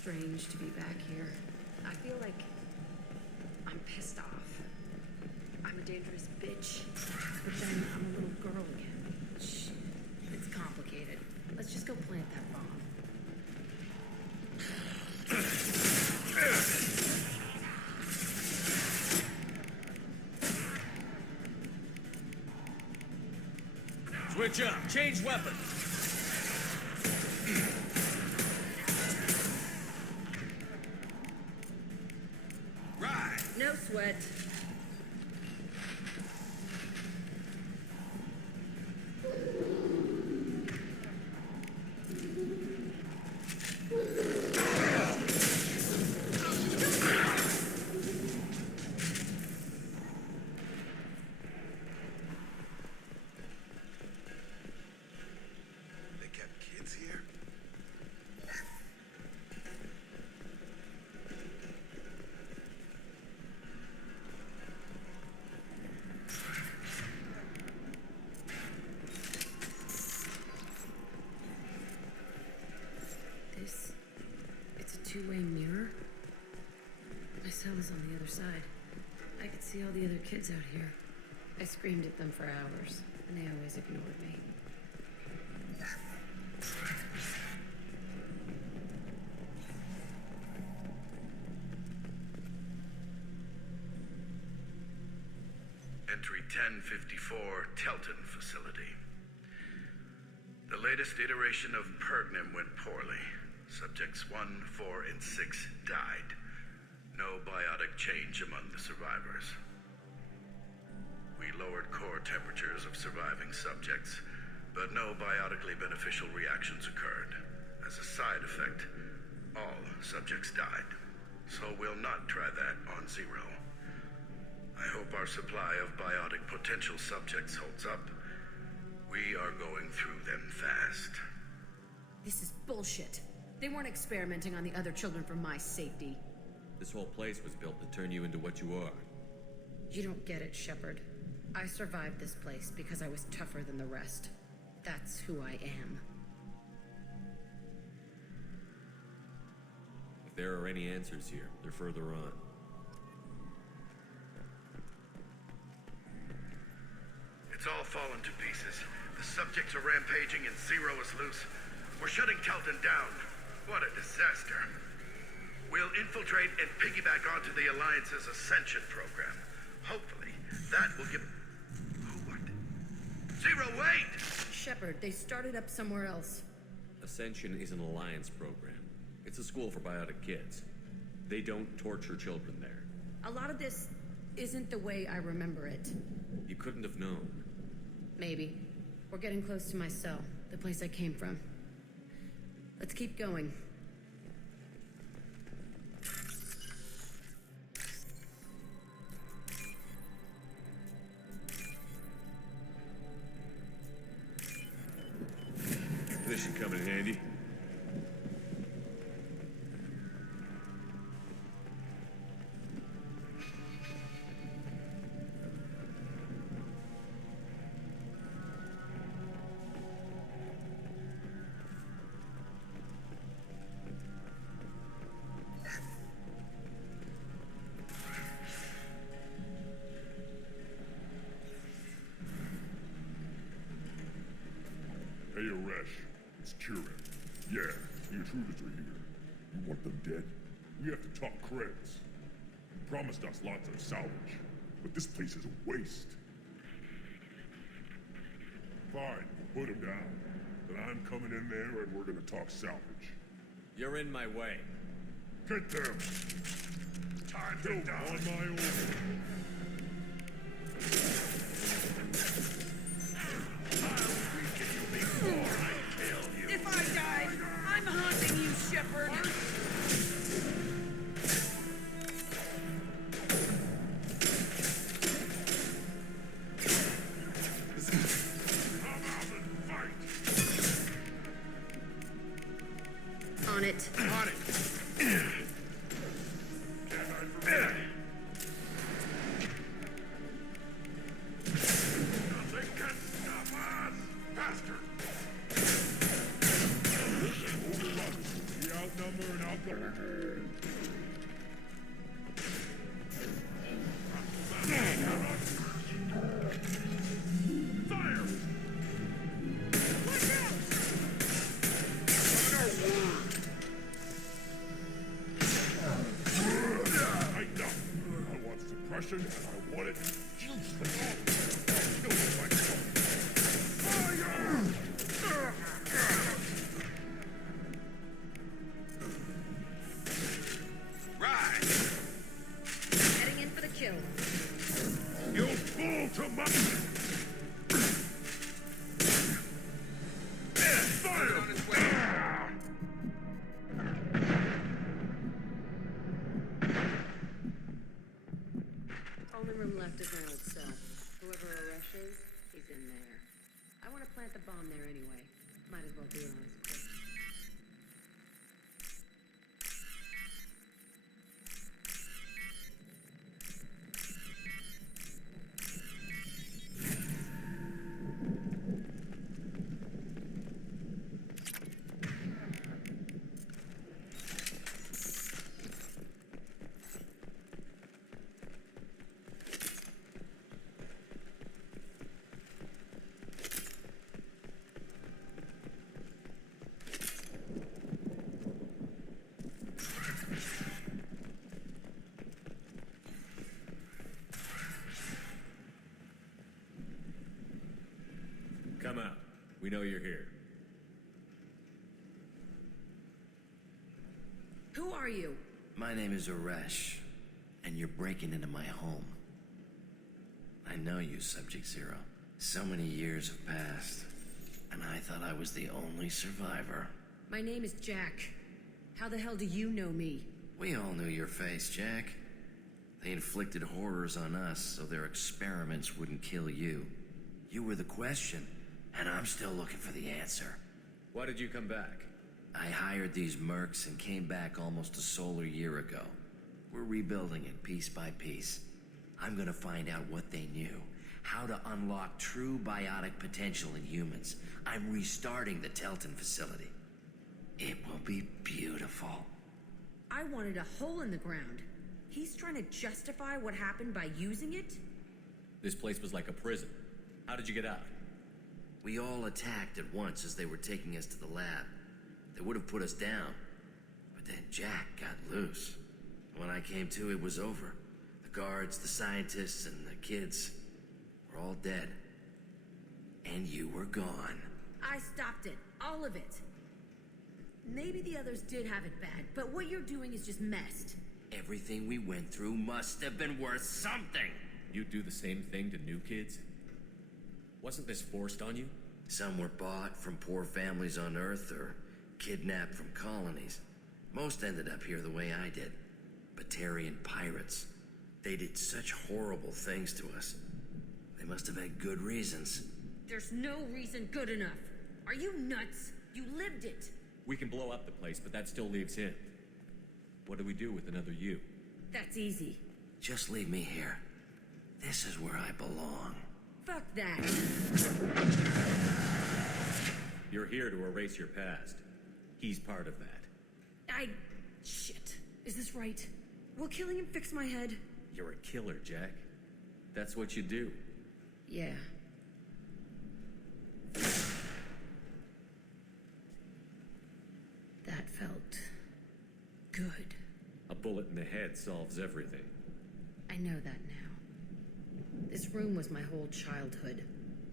Strange to be back here. I feel like I'm pissed off. I'm a dangerous bitch, but then I'm a little girl again. Shit, it's complicated. Let's just go plant that bomb. Switch up. Change weapon. No sweat. They kept kids here? It's a two-way mirror. My cell is on the other side. I could see all the other kids out here. I screamed at them for hours, and they always ignored me. Entry 1054, Telton Facility. The latest iteration of Pergnum went poorly. Subjects 1, 4, and 6 died. No biotic change among the survivors. We lowered core temperatures of surviving subjects, but no biotically beneficial reactions occurred. As a side effect, All subjects died, so we'll not try that on Zero. I hope our supply of biotic potential subjects holds up. We are going through them fast. This is bullshit. They weren't experimenting on the other children for my safety. This whole place was built to turn you into what you are. You don't get it, Shepard. I survived this place because I was tougher than the rest. That's who I am. If there are any answers here, they're further on. It's all fallen to pieces. The subjects are rampaging and Zero is loose. We're shutting Kelton down. What a disaster. We'll infiltrate and piggyback onto the Alliance's Ascension program. Hopefully, that will give... What? Zero, wait! Shepard, they started up somewhere else. Ascension is an alliance program. It's a school for biotic kids. They don't torture children there. A lot of this isn't the way I remember it. You couldn't have known. Maybe. We're getting close to my cell, the place I came from. Let's keep going. This should come in handy. Hey, Aresh. It's Kieran. Yeah, the intruders are here. You want them dead? We have to talk credits. You promised us lots of salvage, but this place is a waste. Fine, we'll put him down. Then I'm coming in there and we're gonna talk salvage. You're in my way. Get them! Time to die! On my order. If I die, I'm haunting you, Shepard. On it. On it! Nothing can stop us! Faster! We outnumber and outgo. Fire! I want suppression and I want it useless. Kill myself. Fire! Right! Heading in for the kill. You fool to my... Fire! On his way. Only room left is my old cell. Whoever Aresh is, he's in there. I want to plant the bomb there anyway. Might as well do it on his quick. Come out. We know you're here. Who are you? My name is Aresh, and you're breaking into my home. I know you, Subject Zero. So many years have passed, and I thought I was the only survivor. My name is Jack. How the hell do you know me? We all knew your face, Jack. They inflicted horrors on us so their experiments wouldn't kill you. You were the question, and I'm still looking for the answer. Why did you come back? I hired these mercs and came back almost a solar year ago. We're rebuilding it piece by piece. I'm gonna find out what they knew, how to unlock true biotic potential in humans. I'm restarting the Telton facility. It will be beautiful. I wanted a hole in the ground. He's trying to justify what happened by using it? This place was like a prison. How did you get out? We all attacked at once as they were taking us to the lab. They would have put us down, but then Jack got loose. When I came to, it was over. The guards, the scientists, and the kids were all dead. And you were gone. I stopped it. All of it. Maybe the others did have it bad, but what you're doing is just messed. Everything we went through must have been worth something. You'd do the same thing to new kids? Wasn't this forced on you? Some were bought from poor families on Earth or kidnapped from colonies. Most ended up here the way I did. Batarian pirates. They did such horrible things to us. They must have had good reasons. There's no reason good enough. Are you nuts? You lived it. We can blow up the place, but that still leaves him. What do we do with another you? That's easy. Just leave me here. This is where I belong. Fuck that. You're here to erase your past. He's part of that. Shit. Is this right? Will killing him fix my head? You're a killer, Jack. That's what you do. Yeah. That felt good. A bullet in the head solves everything. I know that now. This room was my whole childhood.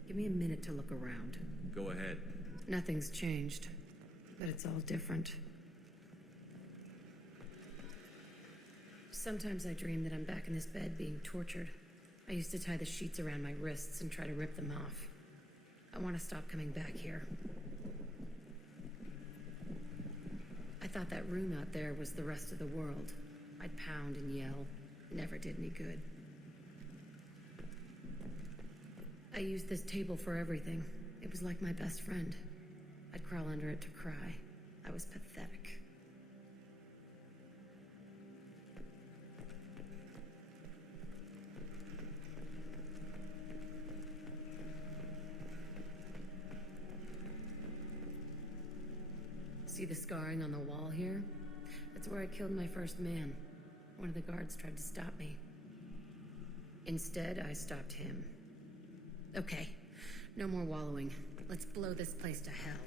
Give me a minute to look around. Go ahead. Nothing's changed, but it's all different. Sometimes I dream that I'm back in this bed being tortured. I used to tie the sheets around my wrists and try to rip them off. I want to stop coming back here. I thought that room out there was the rest of the world. I'd pound and yell. It never did any good. I used this table for everything. It was like my best friend. I'd crawl under it to cry. I was pathetic. See the scarring on the wall here? That's where I killed my first man. One of the guards tried to stop me. Instead, I stopped him. Okay, no more wallowing. Let's blow this place to hell.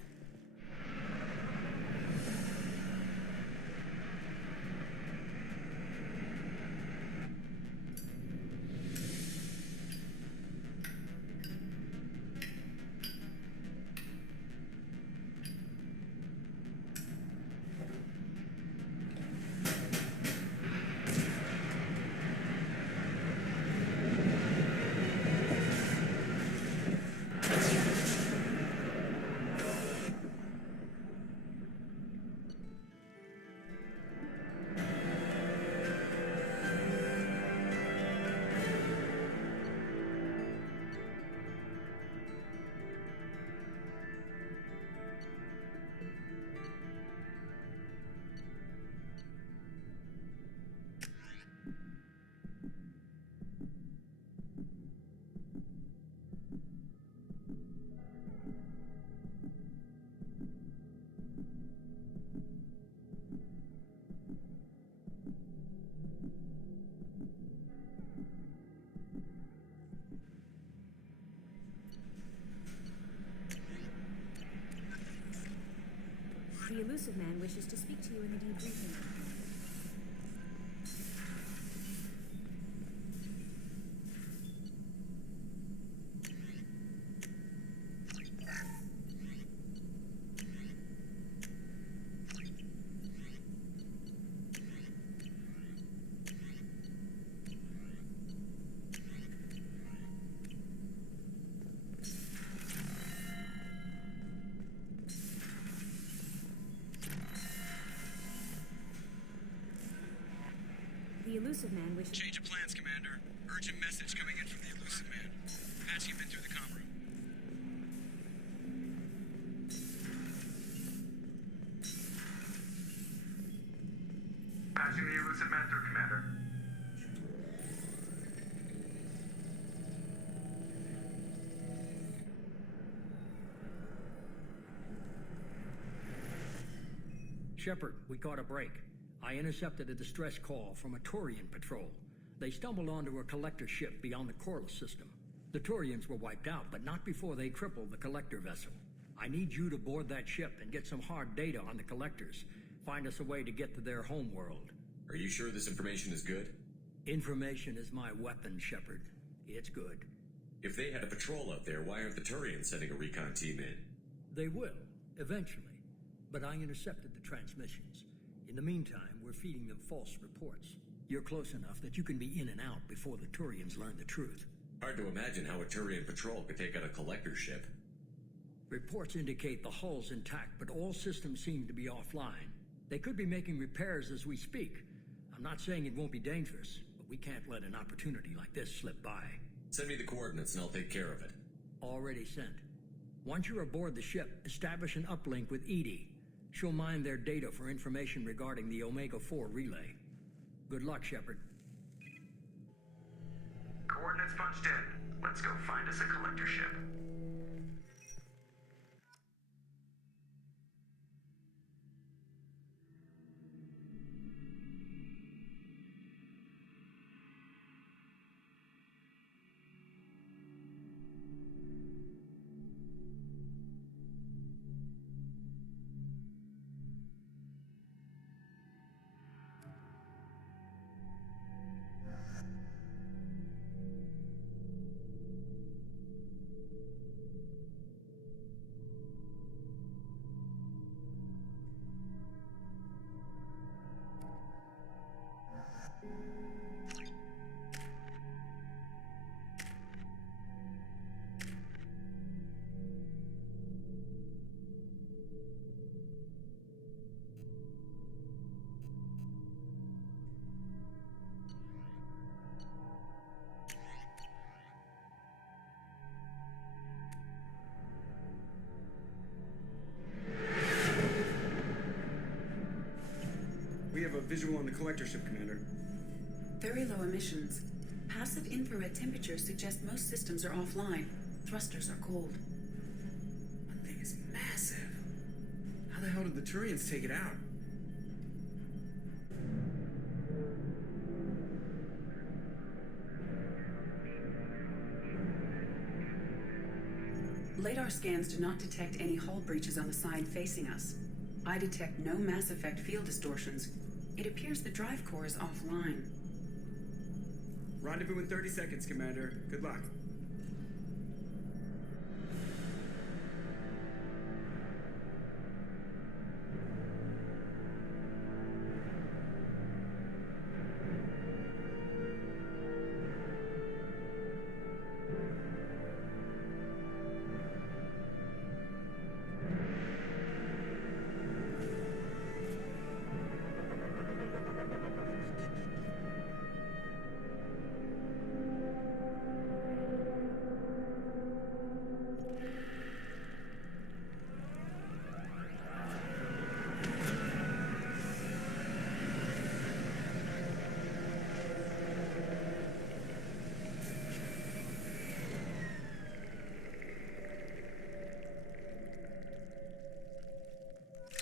The elusive man wishes to speak to you in the debriefing. The elusive man wishes... Change of plans, Commander. Urgent message coming in from the elusive man. Patching him in through the comm room. Patching the elusive man through, Commander. Shepard, we caught a break. I intercepted a distress call from a Turian patrol. They stumbled onto a collector ship beyond the Corliss system. The Turians were wiped out, but not before they crippled the collector vessel. I need you to board that ship and get some hard data on the collectors. Find us a way to get to their home world. Are you sure this information is good? Information is my weapon, Shepard. It's good. If they had a patrol out there, why aren't the Turians sending a recon team in? They will, eventually. But I intercepted the transmissions. In the meantime, we're feeding them false reports. You're close enough that you can be in and out before the Turians learn the truth. Hard to imagine how a Turian patrol could take out a collector ship. Reports indicate the hull's intact, but all systems seem to be offline. They could be making repairs as we speak. I'm not saying it won't be dangerous, but we can't let an opportunity like this slip by. Send me the coordinates and I'll take care of it. Already sent. Once you're aboard the ship, establish an uplink with Edie. She'll mine their data for information regarding the Omega-4 relay. Good luck, Shepard. Coordinates punched in. Let's go find us a collector ship. We have a visual on the collector ship, Commander. Very low emissions. Passive infrared temperatures suggest most systems are offline. Thrusters are cold. That thing is massive. How the hell did the Turians take it out? Radar scans do not detect any hull breaches on the side facing us. I detect no mass effect field distortions. It appears the drive core is offline. Rendezvous in 30 seconds, Commander. Good luck.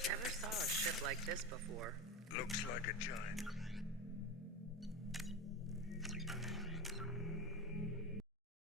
Never saw a ship like this before. Looks like a giant